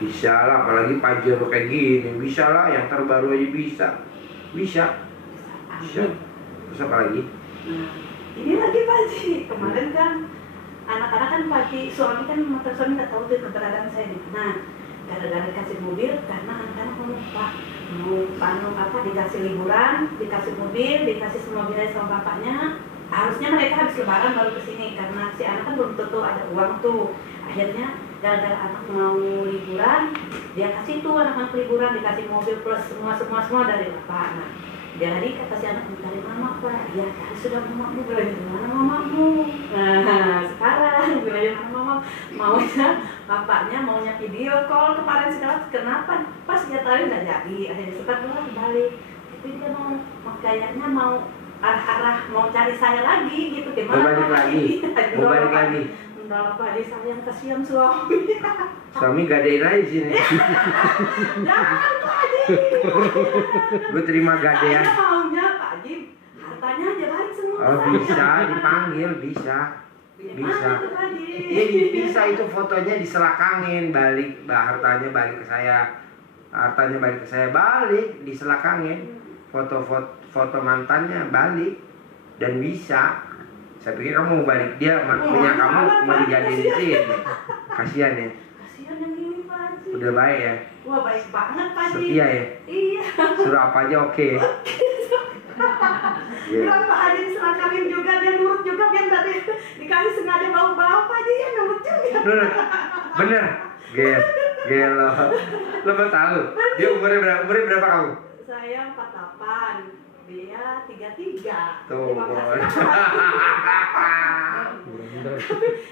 Bisa lah, apalagi Pajero kayak gini. Bisa lah, yang terbaru aja bisa. Terus apa lagi? Nah, ini lagi Pak Haji. Kemarin kan anak-anak kan Pak Haji, suami kan motor suami nggak tahu tuh keberadaan saya di mana. Gara-gara dikasih mobil, karena anak-anak ngomong Pak, dikasih liburan, dikasih mobil, dikasih semua biaya sama bapaknya. Harusnya mereka habis lebaran baru kesini, karena si anak kan belum tentu ada uang tuh. Akhirnya gara-gara anak mau liburan, dia kasih tuh anak-anak liburan, dikasih mobil plus semua dari bapak. Nah, jadi kata si anak, dari mama Pak. Ya kan sudah mamamu, bilang mana mamamu. Nah sekarang bilang mana mama, maunya bapaknya maunya video call kemarin sekarang. Kenapa pas dia tarik nggak jadi, akhirnya suka balik. Tapi dia mau kayaknya mau arah mau cari saya lagi gitu. Gimana Mau balik lagi. Mendalam Pak Haji, sayang kasihan suami. Suami gadein aja sini. Jangan Pak Haji. Gue terima gadean. Saya maunya Pak Haji, hartanya aja balik semua. Oh ke bisa saya. dipanggil, bisa. Gimana tuh, Pak Haji? Iya bisa, itu fotonya diselakangin, hartanya balik ke saya, balik diselakangin. Foto mantannya balik dan bisa. Saya pikir kamu mau balik dia, punya kamu mau digadein di sini. Kasihan ya. Kasihan yang ini Pak Haji. Udah baik ya. Wah baik banget Pak Haji. Setia ya. Iya. Suruh apa aja oke. Iya. Bilang Pak Haji diselakarin juga, dia nurut juga, biar tadi dikasih sengaja bau-bau Pak Haji, ya nurut juga. Bener. Gelo. Lo mau tahu? Dia umurnya berapa kamu? Saya 48, dia 33. Tuh.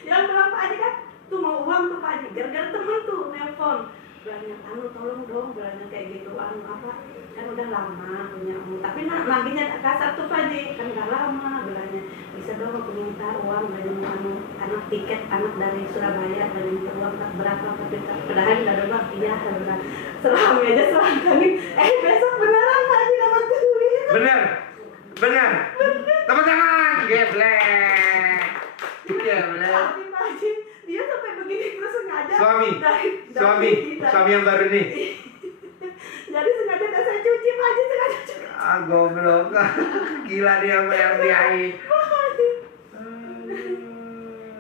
Yang berapa aja kan? Tuh mau uang tuh Pak Haji, gara-gara temen tuh nelpon. Bilangnya, tolong dong, bilangnya kayak gitu, kan udah lama punya tapi naginya kasar tuh Pak Haji, kan udah lama, bilangnya bisa dong aku minta uang dari anak tiket anak dari Surabaya, dari minta uang berapa padahal nggak ada uang. Iya, selama aja selangkangin, besok beneran Pak Haji dapat duit. Bener. Tepuk tangan. Geblek. Iya bener. Tapi Pak Haji, dia sampai begini terus sengaja. Suami yang baru nih. Jadi sengaja udah saya cuci Pak Haji, sengaja cuci. Goblok. Gila dia sama RDI.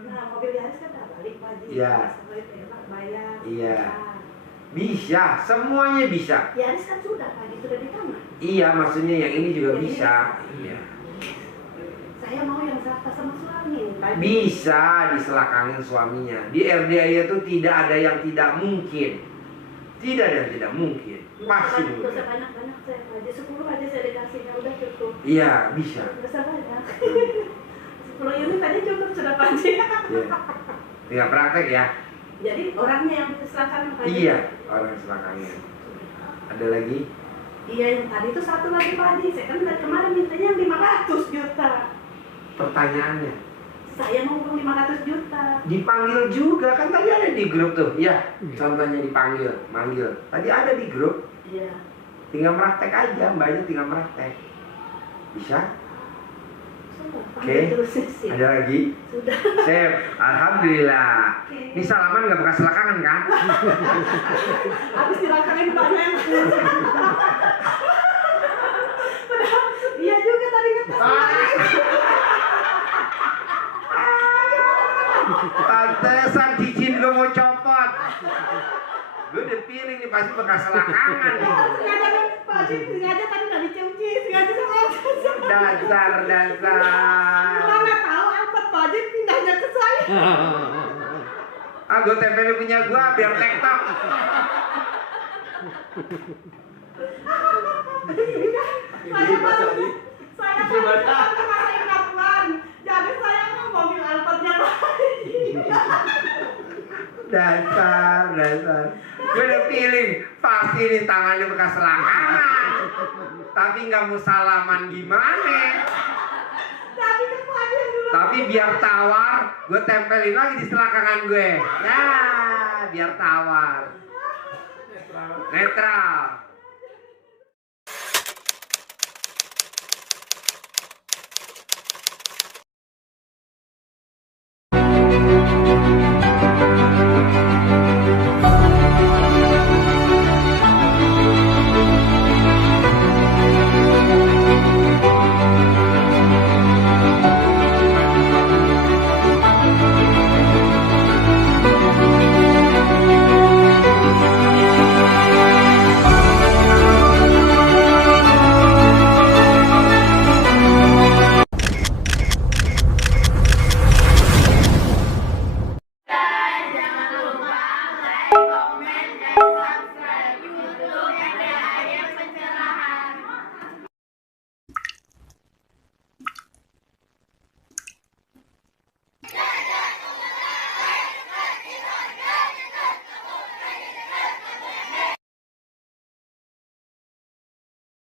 Nah, mobil Yaris kan udah balik Pak Haji. Iya. Sampai enak bayar. Iya. Bisa, semuanya bisa. Yaris kan sudah Pak Haji, sudah di tangan. Iya, maksudnya yang ini juga bisa. Iya. Saya mau yang serta sama suami Pak Haji. Bisa diselakangin suaminya. Di RDI itu tidak ada yang tidak mungkin. Tidak ada yang tidak mungkin. Pasti Nggak usah mungkin. banyak-banyak saya Pak Haji, 10 aja saya dikasihnya udah cukup. Iya, bisa. Nggak usah banyak. 10 unit aja cukup sudah Pak Haji. Iya. Tinggal praktek ya. Jadi orangnya yang diselakarin Pak Haji. Iya, orang selakangin. Ada lagi? Iya, yang tadi itu satu lagi Pak Haji. Saya kan dari kemarin mintanya yang 500 juta. Pertanyaannya. Saya mau uang 500 juta. Dipanggil juga, kan tadi ada di grup tuh. Ya, contohnya manggil. Tadi ada di grup. Iya. Tinggal praktek aja, mbaknya tinggal praktek. Bisa? Sudah, Oke. panggil terus sih. Ada lagi? Sudah. Sip, alhamdulillah. Oke. Ini salaman nggak bekas selakangan kan? Habis dilangkangin banyak. Padahal iya juga tadi ngetes. Pantesan cicin gue mau copot. Gue udah feeling nih pasti bekas selakangan nih. Sengaja kan, Pak Haji sengaja tadi nggak dicuci, sengaja sama. Dasar. Kalau nggak tahu angkot Pak Haji pindahnya ke saya. Gue tempelin punya gue biar tektok. Saya masa ingat jadi saya mau mobil Alphardnya lagi. Dasar. Gue udah feeling pasti nih tangannya bekas selangkangan. Tapi nggak mau salaman gimana? Tapi kamu aja yang dulu. Tapi biar tawar, gue tempelin lagi di selangkangan gue. Ya, biar tawar. Netral.